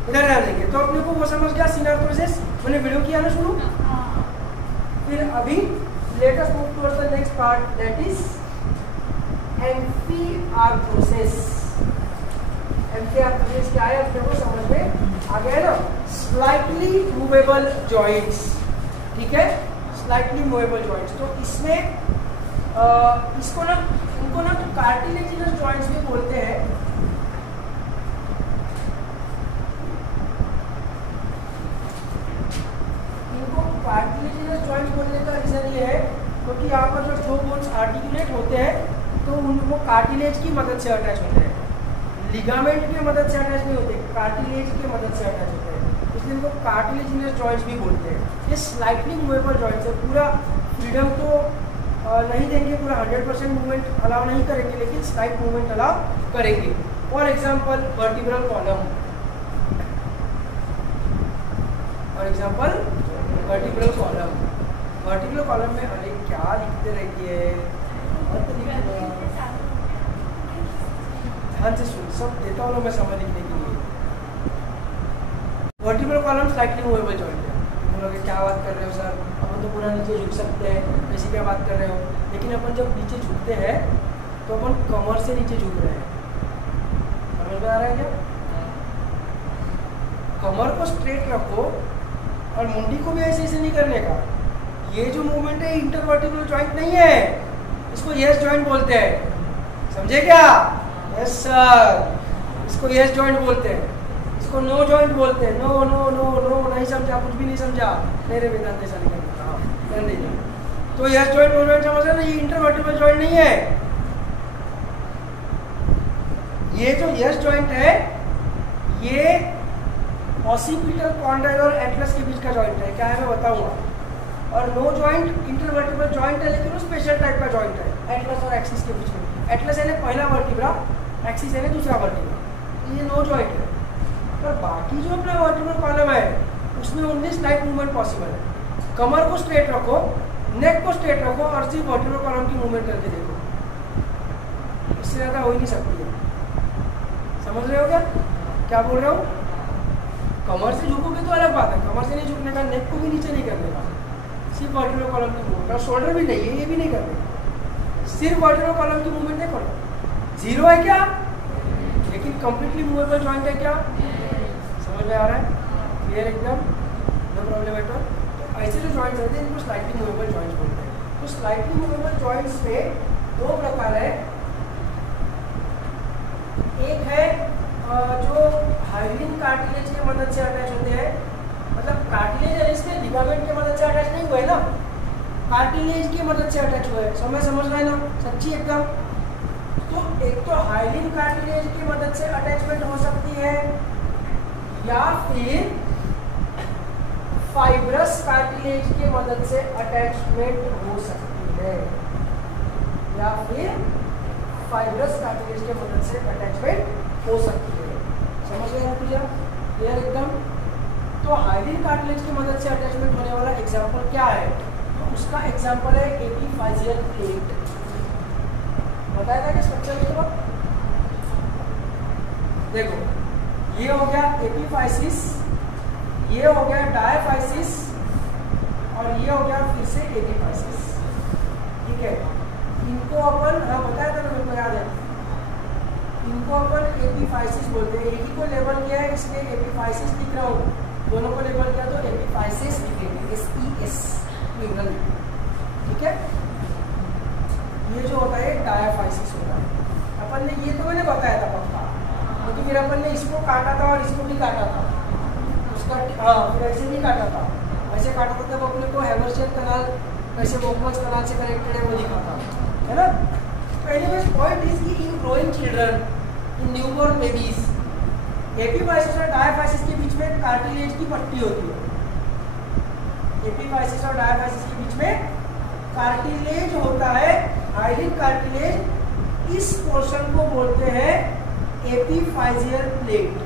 इधर रहने देंगे, तो अपने को वो समझ गया सिनार्थोसिस, मैंने वीडियो किया ना शुरू। फिर अभी let us move towards the next part, that is amphiarthrosis. Amphiarthrosis क्या है अपने को समझ में आ गया ना? स्लाइटली मूवेबल जॉइंट्स, ठीक है, स्लाइटली मूवेबल जॉइंट्स। तो इसमें इसको ना, उनको ना तो कार्टिलेजिनस जॉइंट्स भी बोलते हैं। इनको कार्टिलेजिनस जॉइंट्स बोलने का रीजन ये है क्योंकि यहाँ पर जब 2 बोन्स आर्टिकुलेट होते हैं तो उनको कार्टिलेज की मदद से अटैच होते हैं, लिगामेंट की मदद से अटैच नहीं होते, कार्टिलेज की मदद से अटैच होते हैं, इसलिए इनको कार्टिलेजिनस जॉइंट्स भी बोलते हैं। ये स्लाइटली मूवेबल जॉइंट्स है, पूरा फ्रीडम तो नहीं देंगे, पूरा 100% मूवमेंट अलाउ नहीं करेंगे, लेकिन स्लाइट मूवमेंट अलाउ करेंगे। For example vertebral column, for example vertebral column. Vertebral column में अरे क्या लिखते रहती है, ध्यान से सुन, सब देता हूँ मैं समझ लिखने के लिए। Vertebral column slightly movable joint है। तुम लोग क्या बात कर रहे हो सर, अपन तो पूरा नीचे झुक सकते हैं, ऐसी क्या बात कर रहे हो? लेकिन अपन जब नीचे झुकते हैं तो अपन कमर से नीचे झुक रहे हैं, समझ में आ रहा है क्या? कमर को स्ट्रेट रखो और मुंडी को भी ऐसे नहीं करने का। ये जो मूवमेंट है इंटरवर्टिब्रल जॉइंट नहीं है, इसको यस जॉइंट बोलते हैं, समझे क्या? यस सर, इसको यस जॉइंट बोलते हैं, इसको नो जॉइंट बोलते हैं। नो नो नो नो, नहीं समझा, कुछ भी नहीं समझा, मेरे वेदांत ऐसा नहीं करता। तो यस जॉइंट नो जॉइंट समझ रहे ना, ये इंटरवर्टिब्रल जॉइंट नहीं है। ये जो यस जॉइंट है ये ऑसिपिटल कॉन्डाइल और एटलस के बीच का जॉइंट है, क्या है मैं बताऊंगा। और नो जॉइंट इंटरवर्टिब्रल जॉइंट है, लेकिन वो स्पेशल टाइप का जॉइंट है एटलस और एक्सिस के बीच में। एटलस है ना पहला वर्टिब्रा, एक्सिस है ना दूसरा वर्टिब्रा, ये नो जॉइंट है। पर बाकी जो अपना वर्टिब्रल कॉलम है उसमें ओनली स्लाइट मूवमेंट पॉसिबल है। कमर को स्ट्रेट रखो, नेक को स्ट्रेट रखो और सिर्फ वर्टिब्रल कॉलम की मूवमेंट करके देखो, इससे ज़्यादा हो ही नहीं सकती है। समझ रहे हो क्या बोल रहा हूँ? कमर से झुकोगे तो अलग बात है, कमर से नहीं झुकने का, नेक को भी नीचे नहीं करने का, सिर्फ वर्टिब्रल कॉलम की मूवमेंट। और शोल्डर भी नहीं है, ये भी नहीं करने का, सिर्फ वर्टिब्रल कॉलम की मूवमेंट देखो ना। जीरो है क्या, लेकिन कंप्लीटली मूवेबल जॉइंट है क्या? समझ में आ रहा है? क्लियर एकदम, नो प्रॉब्लम एट ऑल। तो ऐसे जो जॉइंट्स होते हैं इनको स्लाइटली मूवेबल जॉइंट्स बोलते हैं। तो स्लाइटली मूवेबल जॉइंट्स में 2 प्रकार है। एक है जो हाइलिन कार्टिलेज की मदद से अटैच होते हैं, मतलब कार्टिलेज है इसके लिगामेंट की मदद से अटैच नहीं हुए ना, कार्टिलेज की मदद से अटैच हुए, समझ रहे ना, सच्ची एकदम। तो एक तो हाइलिन कार्टिलेज की मदद से अटैचमेंट हो सकती है, या फिर फाइब्रस कार्टिलेज की मदद से अटैचमेंट हो सकती है, या फिर फाइब्रस कार्टिलेज के मदद से अटैचमेंट हो सकती है। समझ गए ना पूजा? क्लियर एकदम? तो हाइलिन कार्टिलेज की मदद से अटैचमेंट होने वाला एग्जाम्पल क्या है? तो उसका एग्जाम्पल है एपीफाइजियल प्लेट। बताया था कि स्ट्रक्चर के बाद देखो, ये हो गया एपीफाइसिस, ये हो गया डायफाइसिस, और ये हो गया फिर से एपीफाइसिस। ठीक है, इनको अपन, हाँ बताया था ना, मेरे को याद है, इनको अपन एपीफाइसिस बोलते हैं। एक ही को लेबल किया है इसलिए एपीफाइसिस दिख रहा हूँ, दोनों को लेबल किया तो एपीफाइसिस दिखेंगे, SES प्लूरल। ठीक है, ये जो होता है डायफाइसिस होता है। अपन ने, ये तो मैंने बताया था पक्का, क्योंकि फिर अपन ने इसको काटा था और इसको भी काटा था, उसका हाँ फिर ऐसे नहीं काटा था, ऐसे काटा था तब अपने को हेमरशियल कनाल वैसे वोकमस कनाल से कनेक्टेड है वो दिखा था, है ना। तो एनीवेज पॉइंट इज कि इन growing children, in newborn babies, epiphysis और डायफाइसिस के बीच में कार्टिलेज की पट्टी होती है। एपीफाइसिस और डायफाइसिस के बीच में कार्टिलेज होता है, हाइलिन कार्टिलेज। इस पोर्शन को बोलते हैं एपीफाइजियल प्लेट।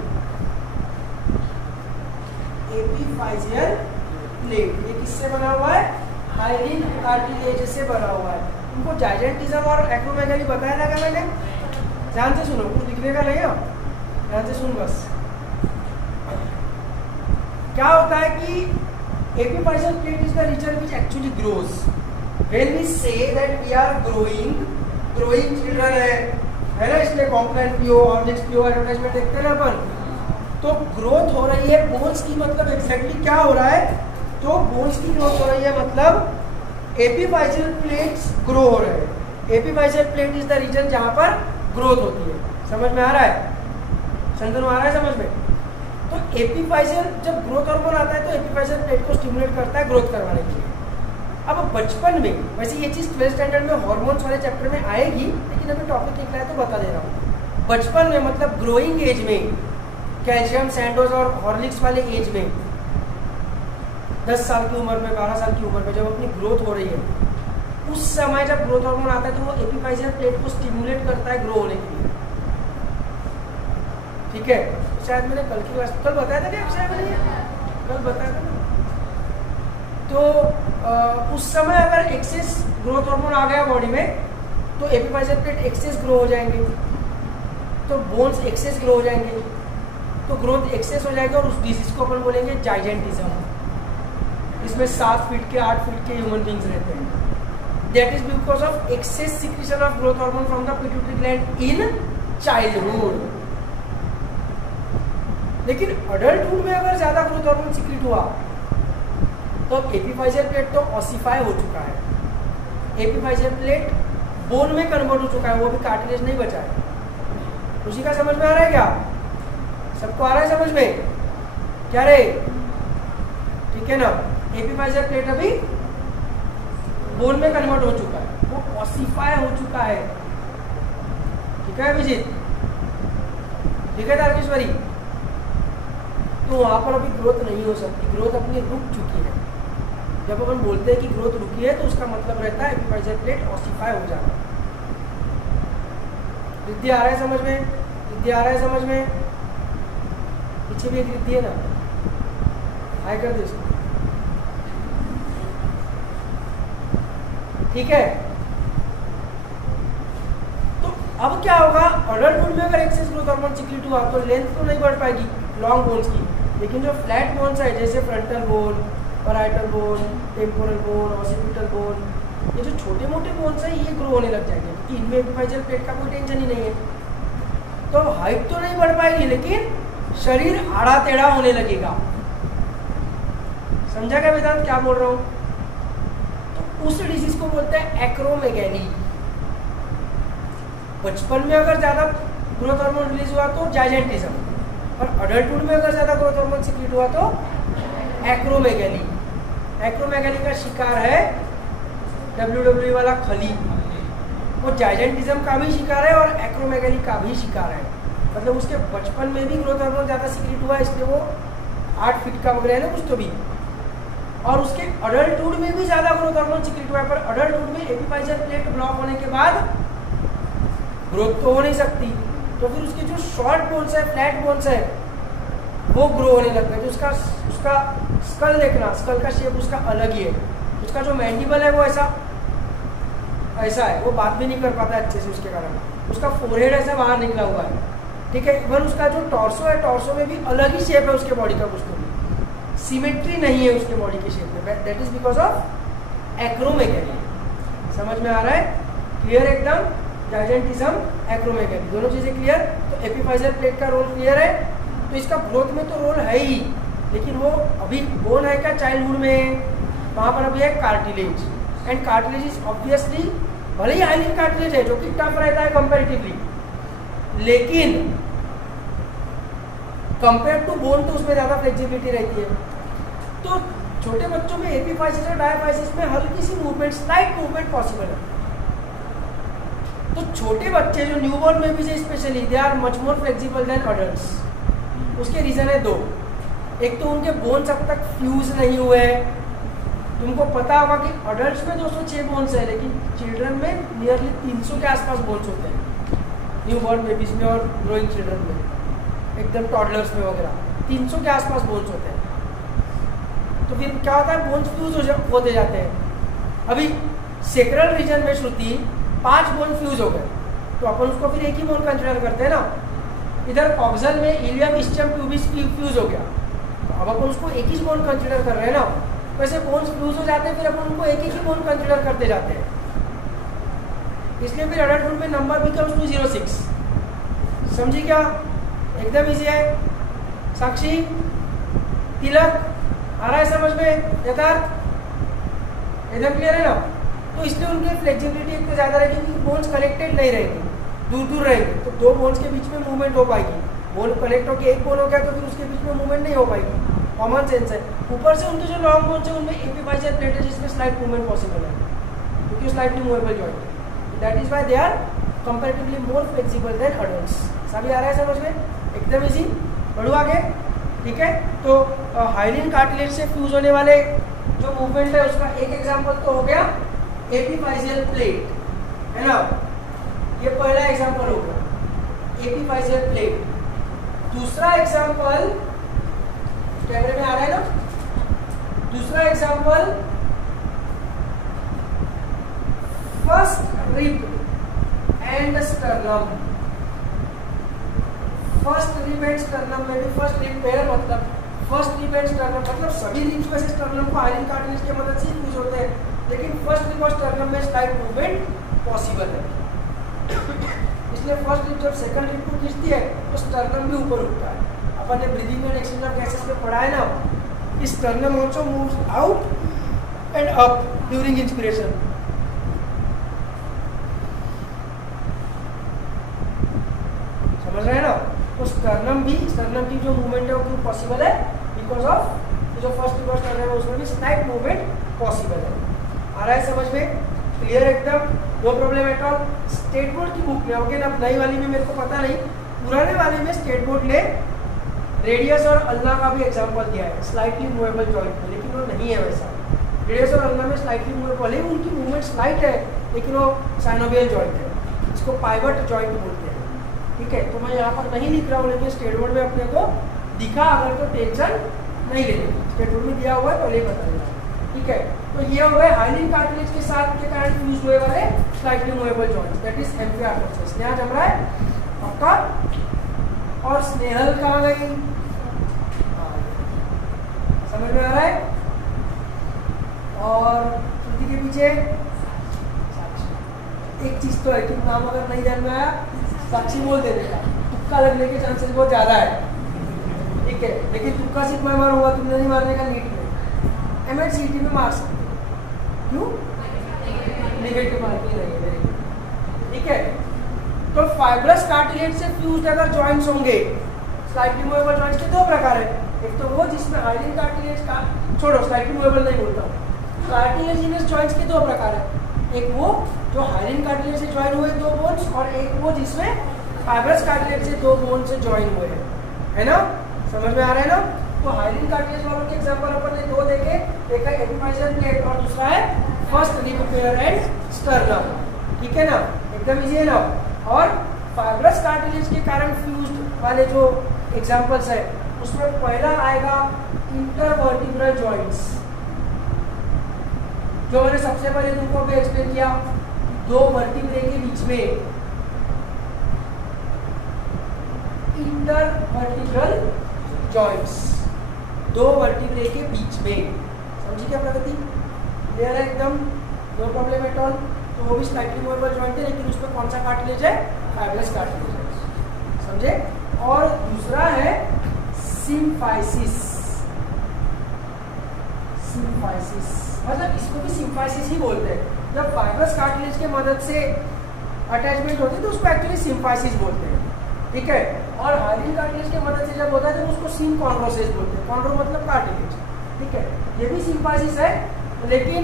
एपीफाइजियल प्लेट ये किससे बना हुआ है? हाइलिन कार्टिलेज से बना हुआ है। उनको जाइजेंटिज्म और एक्रोमेगाली बताया था क्या मैंने? ध्यान से सुनो, कुछ लिखने का नहीं है, ध्यान से सुन बस। क्या होता है कि epiphyseal plate is the region which actually grows. When we say that we are growing children है ना, इसलिए कॉम्प्लान पीओ ऑब्जेक्ट्स पीओ एडवर्टाइजमेंट देखते हैं ना अपन, तो ग्रोथ हो रही है बोन्स की, मतलब एग्जैक्टली क्या हो रहा है? तो बोन्स की ग्रोथ हो रही है, मतलब एपीफाइजियल प्लेट्स ग्रो हो रहे हैं। Epiphyseal plate is the region जहां पर ग्रोथ होती है। समझ में आ रहा है? संतनु आ रहा है समझ में? तो एपीफाइजियल, जब ग्रोथ हार्मोन आता है तो एपीफाइजियल प्लेट को स्टिमुलेट करता है ग्रोथ करवाने के लिए। अब बचपन में, वैसे ये चीज 12th स्टैंडर्ड में हॉर्मोन्स वाले चैप्टर में आएगी, लेकिन अभी टॉपिक निकला है तो बता दे रहा हूँ। बचपन में मतलब ग्रोइंग एज में, कैल्शियम सैंडोज और हॉर्लिक्स वाले एज में, 10 साल की उम्र में, 12 साल की उम्र में, जब अपनी ग्रोथ हो रही है, उस समय जब ग्रोथ हार्मोन आता है तो वो एपीफाइजियल प्लेट को स्टिमुलेट करता है ग्रो होने के लिए। ठीक है, शायद मैंने कल की क्लास, कल बताया था क्या? शायद मैंने कल बताया था ना। तो उस समय अगर एक्सेस ग्रोथ हार्मोन आ गया बॉडी में तो एपीफाइजियल प्लेट एक्सेस ग्रो हो जाएंगे, तो बोन्स एक्सेस ग्रो हो जाएंगे, तो ग्रोथ एक्सेस हो जाएगा और उस डिजीज को अपन बोलेंगे जाइजेंटिज्म। इसमें 7 फीट के 8 फीट के ह्यूमन बींग्स रहते हैं। That is because of excess secretion of growth hormone from the pituitary gland in childhood. लेकिन अडल्टहुड में अगर ज्यादा ग्रोथ हार्मोन सिक्रीट हुआ तो एपीफाइजियल प्लेट तो ऑसिफाई हो चुका है, एपीफाइजियल प्लेट बोन में कन्वर्ट हो चुका है, वो भी कार्टिलेज नहीं बचा है। उसी का समझ में आ रहा है क्या? सबको आ रहा है समझ में? क्या रे? ठीक है ना, एपीफाइजियल प्लेट अभी बोन में कन्वर्ट हो चुका है, वो ऑसिफाई हो चुका है। ठीक है अभिजीत? ठीक है तारकेश्वरी? तो वहां पर अभी ग्रोथ नहीं हो सकती, ग्रोथ अपनी रुक चुकी है। जब अपन बोलते हैं कि ग्रोथ रुकी है तो उसका मतलब रहता है एपीफाइजियल प्लेट ऑसिफाई हो जाना। रिद्धि आ रहा है समझ में? रिद्धि आ रहा है समझ में? पीछे भी एक रिद्धि है ना, हाई कर दो इसको। ठीक है, तो अब क्या होगा? अडल्टहुड में अगर एक्सेस ग्रोथ हार्मोन सिक्रीट हुआ तो लेंथ तो नहीं बढ़ पाएगी लॉन्ग बोन्स की, लेकिन जो फ्लैट बोन्स है जैसे frontal bone, parietal bone, temporal bone, occipital bone, ये जो छोटे मोटे बोन्स है ये ग्रो होने लग जाएंगे, क्योंकि इनमें एपीफाइजियल प्लेट का कोई टेंशन ही नहीं है। तो हाइट तो नहीं बढ़ पाएगी लेकिन शरीर आड़ा टेढ़ा होने लगेगा। समझा क्या वेदांत क्या बोल रहा हूँ? तो उस डिजीज को बोलते हैं एक्रोमेगैली। बचपन में अगर ज्यादा ग्रोथ हार्मोन रिलीज हुआ तो जाइजेंटिज्म, और अडल्टहुड में अगर ज्यादा ग्रोथ हार्मोन सिक्रीट हुआ तो एक्रोमेगैली। एक्रोमेगैली का शिकार है WWE वाला खली, वो जाइजेंटिज्म का भी शिकार है और एक्रोमेगैली का भी शिकार है। मतलब उसके बचपन में भी ग्रोथ हार्मोन ज्यादा सिक्रीट हुआ इसलिए वो 8 फीट का वगैरह है ना कुछ तो भी, और उसके अडल्टहुड में भी ज्यादा ग्रोथ हार्मोन सिक्रीट हुआ है, पर अडल्टहुड में एपीफाइजियल प्लेट ब्लॉक होने के बाद ग्रोथ तो हो नहीं सकती, तो फिर उसके जो शॉर्ट बोन्स है, फ्लैट बोन्स है, वो ग्रो होने लगते हैं। तो उसका स्कल देखना, स्कल का शेप उसका अलग ही है। उसका जो मैंडिबल है वो ऐसा है, वो बात भी नहीं कर पाता अच्छे से, उसके कारण उसका फोरहेड ऐसा बाहर निकला हुआ है, ठीक है। इवन उसका जो टॉर्सो है, टॉर्सो में भी अलग ही शेप है उसके बॉडी का, कुछ तो भी सिमेट्री नहीं है उसके बॉडी के शेप में। That is because of acromegaly. समझ में आ रहा है? क्लियर एकदम? जाइजेंटिज्म, एक्रोमेगैली, दोनों चीजें क्लियर। तो एपिफाइजल प्लेट का रोल क्लियर है। तो इसका ग्रोथ में तो रोल है ही, लेकिन वो अभी बोन है क्या चाइल्डहुड में, वहां पर अभी है cartilage. And cartilage is obviously, भले ही हाइलिन कार्टिलेज है जो कि टफ रहता है कंपैरेटिवली, लेकिन कंपेयर टू बोन तो उसमें ज्यादा फ्लेक्सिबिलिटी रहती है। तो छोटे बच्चों में एपिफाइसिस और डायफाइसिस में हल्की सी मूवमेंट, स्लाइट मूवमेंट पॉसिबल है। तो छोटे बच्चे जो न्यूबॉर्न में भी से specially, they are much more flexible than adults. उसके रीजन है दो। एक तो उनके बोन्स अब तक फ्यूज नहीं हुए हैं। तुमको पता होगा कि अडल्ट्स में 206 बोन्स है, लेकिन चिल्ड्रन में नियरली 300 के आसपास बोन्स होते हैं, न्यूबॉर्न बेबीज में और ग्रोइंग चिल्ड्रन में, एकदम टॉडलर्स में वगैरह 300 के आसपास बोन्स होते हैं। तो फिर क्या होता है, बोन्स फ्यूज होते जाते हैं। अभी सेक्रल रीजन में श्रुति 5 बोन फ्यूज हो गए, तो अपन उसको फिर एक ही बोन कंसिडर करते हैं ना। इधर ऑक्सल में इलियम, इस्चियम, प्यूबिस फ्यूज हो गया, तो अब अपन उसको एक ही बोन कंसिडर कर रहे हैं ना। वैसे बोन्स फ्यूज हो जाते हैं, फिर अपन उनको एक ही बोन कंसिडर करते जाते हैं। इसलिए फिर अडल्टहुड में नंबर बिकम्स 206। समझी क्या? एकदम इजी है। साक्षी, तिलक, आ रहा है समझ में? यथार्थ एकदम क्लियर है ना? तो इसलिए उनकी फ्लेक्सिबिलिटी एक तो ज्यादा रहेगी, क्योंकि बोन्स कनेक्टेड नहीं रहेगी, दूर दूर रहेगी, तो दो बोन्स के बीच में मूवमेंट हो पाएगी। बोन कनेक्ट होकर एक बोन हो गया तो फिर उसके बीच में मूवमेंट नहीं हो पाएगी, कॉमन सेंस है। ऊपर से उनके जो लॉन्ग बोन्स है उनमें एपिफाइजल प्लेट है जिसमें स्लाइट मूवमेंट पॉसिबल है, क्योंकि स्लाइटली मूवेबल जॉइंट है। That is why they are comparatively more flexible than adults. सभी आ रहा है समझ में? एकदम इजी। बढ़ो आगे, ठीक है। तो हाइलिन कार्टिलेज से फ्यूज होने वाले जो मूवमेंट है उसका एक एग्जांपल तो हो गया एपिफाइजियल प्लेट, है ना। ये पहला एग्जांपल हो गया एपिफाइजियल प्लेट। दूसरा एग्जांपल कैमरे में आ रहा है ना। दूसरा example first rib end sternum. First rib end sternum में भी फर्स्ट रिब पेयर मतलब फर्स्ट रिब एंड स्टर्नम मतलब सभी रिब्स में से स्टर्नम को हाइलिन कार्टिलेज की मदद से फ्यूज होते हैं, लेकिन फर्स्ट रिब और स्टर्नम में स्लाइट मूवमेंट पॉसिबल है। इसलिए फर्स्ट रिब जब सेकंड रिब को खींचती है तो स्टर्नम भी ऊपर उठता है। अपन ने breathing and exchange of gases में पढ़ा है ना, sternum also moves out and up during inspiration. समझ रहे हैं ना? तो स्टर्नम की जो मूवमेंट है वो क्यों पॉसिबल है? बिकॉज ऑफ जो फर्स्ट रिब और स्टर्नम है उसमें भी स्लाइट मूवमेंट पॉसिबल है। आ रहा है समझ में? क्लियर एकदम, no problem at all. State board की बुक में ओके ना, नई वाली में मेरे को पता नहीं, पुराने वाले में स्टेट बोर्ड ने रेडियस और अल्ना का भी एग्जांपल दिया है स्लाइटली मूवेबल जॉइंट में, लेकिन वो नहीं है वैसा। रेडियस और अल्ना में स्लाइटली मूवेबल है, उनकी मूवमेंट स्लाइट है, लेकिन वो साइनोवियल जॉइंट है, इसको पाइवट जॉइंट बोलते हैं। ठीक है, तो मैं यहाँ पर नहीं लिख रहा हूँ, लेकिन स्टेट बोर्ड में अपने को दिखा, अगर तो टेंशन नहीं लेनी, स्टेट बोर्ड में दिया हुआ है तो ये बता देना। ठीक है, तो ये हो गए हाइलिन कार्टिलेज के साथ के कारण फ्यूज हुए वाले slightly movable joints, that is amphiarthrosis. Sneha जम रहा है आपका, और स्नेहल कहाँ गई? समझ में आ रहा है? और श्रुति के पीछे एक चीज तो है कि नाम अगर नहीं ध्यान में आया साक्षी बोल दे देगा, तुक्का लगने के चांसेस बहुत ज्यादा है। ठीक है, लेकिन तुक्का सिर्फ मैं मारूंगा, तुमने नहीं मारने का। नीट में MHCT में मार सकते, क्यों? नेगेटिव मार्किंग नहीं। ठीक है, तो फाइब्रस कार्टिलेज से फ्यूज्ड अगर जॉइंट्स होंगे, स्लाइटली मूवेबल जॉइंट्स के दो प्रकार है। एक तो वो जिसमें हाइलिन कार्टिलेज का, छोड़ो स्लाइटली मूवेबल नहीं बोलता हूँ, कार्टिलेजिनस जॉइंट्स के दो प्रकार है। एक वो जो हाइलिन कार्टिलेज से ज्वाइन हुए दो बोन्स, और एक वो जिसमें फाइब्रस कार्टिलेज से दो बोन से ज्वाइन हुए हैं, है ना। समझ में आ रहा है ना? तो हाइलिन कार्टिलेज वालों के एग्जांपल अपन ने दो देखे, एक है एपिफाइजियल प्लेट और दूसरा है first rib pair and sternum. ठीक है ना, एकदम इजी है ना। और फाइब्रस कार्टिलेज के कारण फ्यूज्ड वाले जो एग्जांपल्स है उसमें पहला आएगा इंटरवर्टिब्रल जॉइंट्स, जो मैंने सबसे पहले तुमको भी एक्सप्लेन किया, दो वर्टिब्रे के बीच में इंटरवर्टिब्रल जॉइंट्स, दो वर्टिब्रे के बीच में। समझी क्या प्रगति? क्लियर है एकदम? No problem at all. तो वो भी स्लाइटली मूवेबल जॉइंट है, लेकिन उसमें कौन सा कार्टिलेज है? फाइब्रस कार्टिलेज है। समझे? और दूसरा है सिम्फाइसिस। सिम्फाइसिस मतलब इसको भी सिम्फाइसिस ही बोलते हैं। जब फाइब्रस कार्टिलेज के मदद से अटैचमेंट होती है तो उसको एक्चुअली सिम्फाइसिस बोलते हैं, ठीक है। और हाइड्रिन कार्टिलेज के मदद से जब होता है तो उसको सिम्कॉन्ड्रोसिस बोलते हैं। कॉन्ड्रो मतलब कार्टिलेज, ठीक है। ये भी सिम्फाइसिस है, लेकिन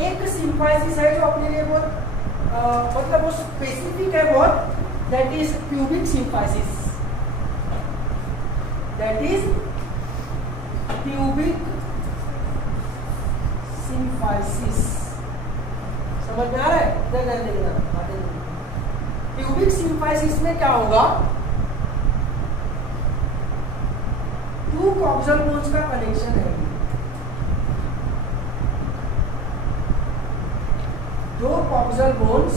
एक सिम्फाइसिस है जो अपने लिए बहुत मतलब वो स्पेसिफिक है बहुत, that is pubic symphysis. That is pubic symphysis. समझ में आ रहा है? इधर देखना, प्यूबिक सिम्फाइसिस में क्या होगा? टू कॉक्सल बोन्स का कनेक्शन है, दो कॉक्सल बोन्स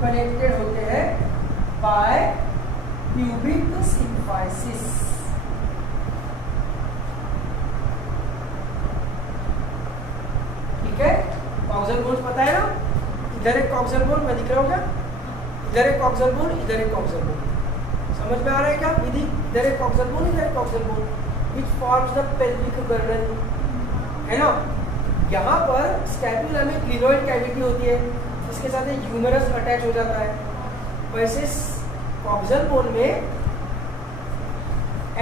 कनेक्टेड होते हैं बाय प्यूबिक सिम्फाइसिस। ठीक है, कॉक्सल बोन्स पता है ना? इधर एक कॉक्सल बोन में दिख रहा होगा, इधर एक कॉक्सल बोन, इधर एक कॉक्सल बोन। समझ में आ रहा है क्या विधि? इधर एक कॉक्सल बोन, इधर एक coxal bone, which forms the pelvic girdle, है ना। यहाँ पर स्कैपुला में क्लिनोइड कैविटी होती है, इसके साथ एक ह्यूमरस अटैच हो जाता है। वैसे कॉक्सल बोन में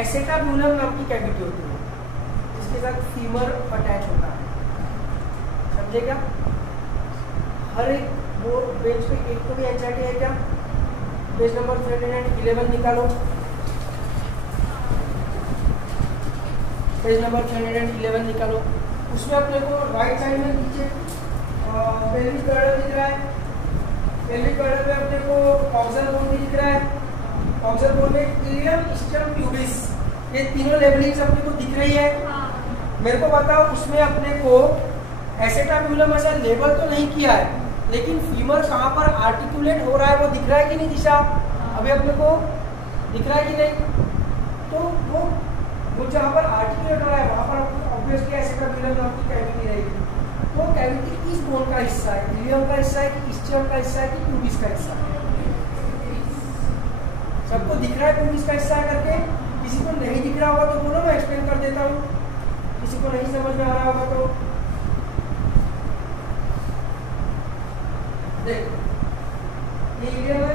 एसेटाब्यूलम नाम की कैविटी होती है, जिसके साथ फीमर अटैच होता है। समझे क्या? हर एक वो पेज पे एक तो भी एंजाइटी है क्या? पेज नंबर 311 निकालो, पेज नंबर 311 निकालो। उसमें अपने को राइट साइड में नीचे पेल्विक गर्डल दिख रहा है, पेल्विक गर्डल में अपने को कॉक्सल बोन भी दिख रहा है, कॉक्सल बोन में इलियम, स्टियम, प्यूबिस, ये तीनों लेबलिंग्स अपने को दिख रही है। मेरे को बताओ उसमें अपने को एसेटाब्यूलम ऐसा लेबल तो नहीं किया है, लेकिन फीमर कहाँ पर आर्टिकुलेट हो रहा है वो दिख रहा है कि नहीं दिशा? अभी अपने को दिख रहा है कि नहीं? तो वो जहाँ पर आर्टिकुलेट हो रहा है वहाँ पर ऑब्वियसली एसेटाब्यूलम नाम की कैविटी रहेगी। तो कैविटी किस बोन का हिस्सा है? इलियम का हिस्सा है कि स्टियम का हिस्सा है कि प्यूबिस का हिस्सा है? सबको दिख रहा है प्यूबिस का हिस्सा है करके? किसी को नहीं दिख रहा होगा तो बोलो, मैं एक्सप्लेन कर देता हूँ। किसी को नहीं समझ में आ रहा होगा तो देख, ये इलियम है,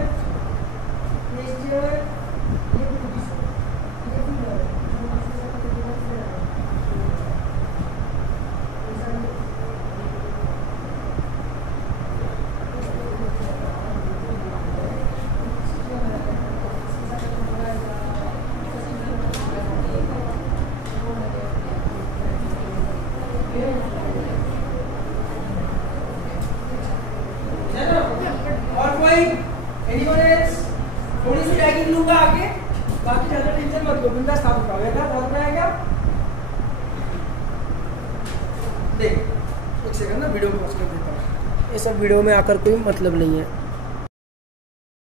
ये स्टियम है, ये प्यूबिस है, ये फीमर है। थोड़ी सी टैगिंग लूंगा आगे, बाकी ज्यादा टेंशन मत लो, बिंदास था उठाओ। ये था बहुत में क्या? देख एक सेकंड ना, वीडियो पॉज कर देता हूँ। ये सब वीडियो में आकर कोई मतलब नहीं है।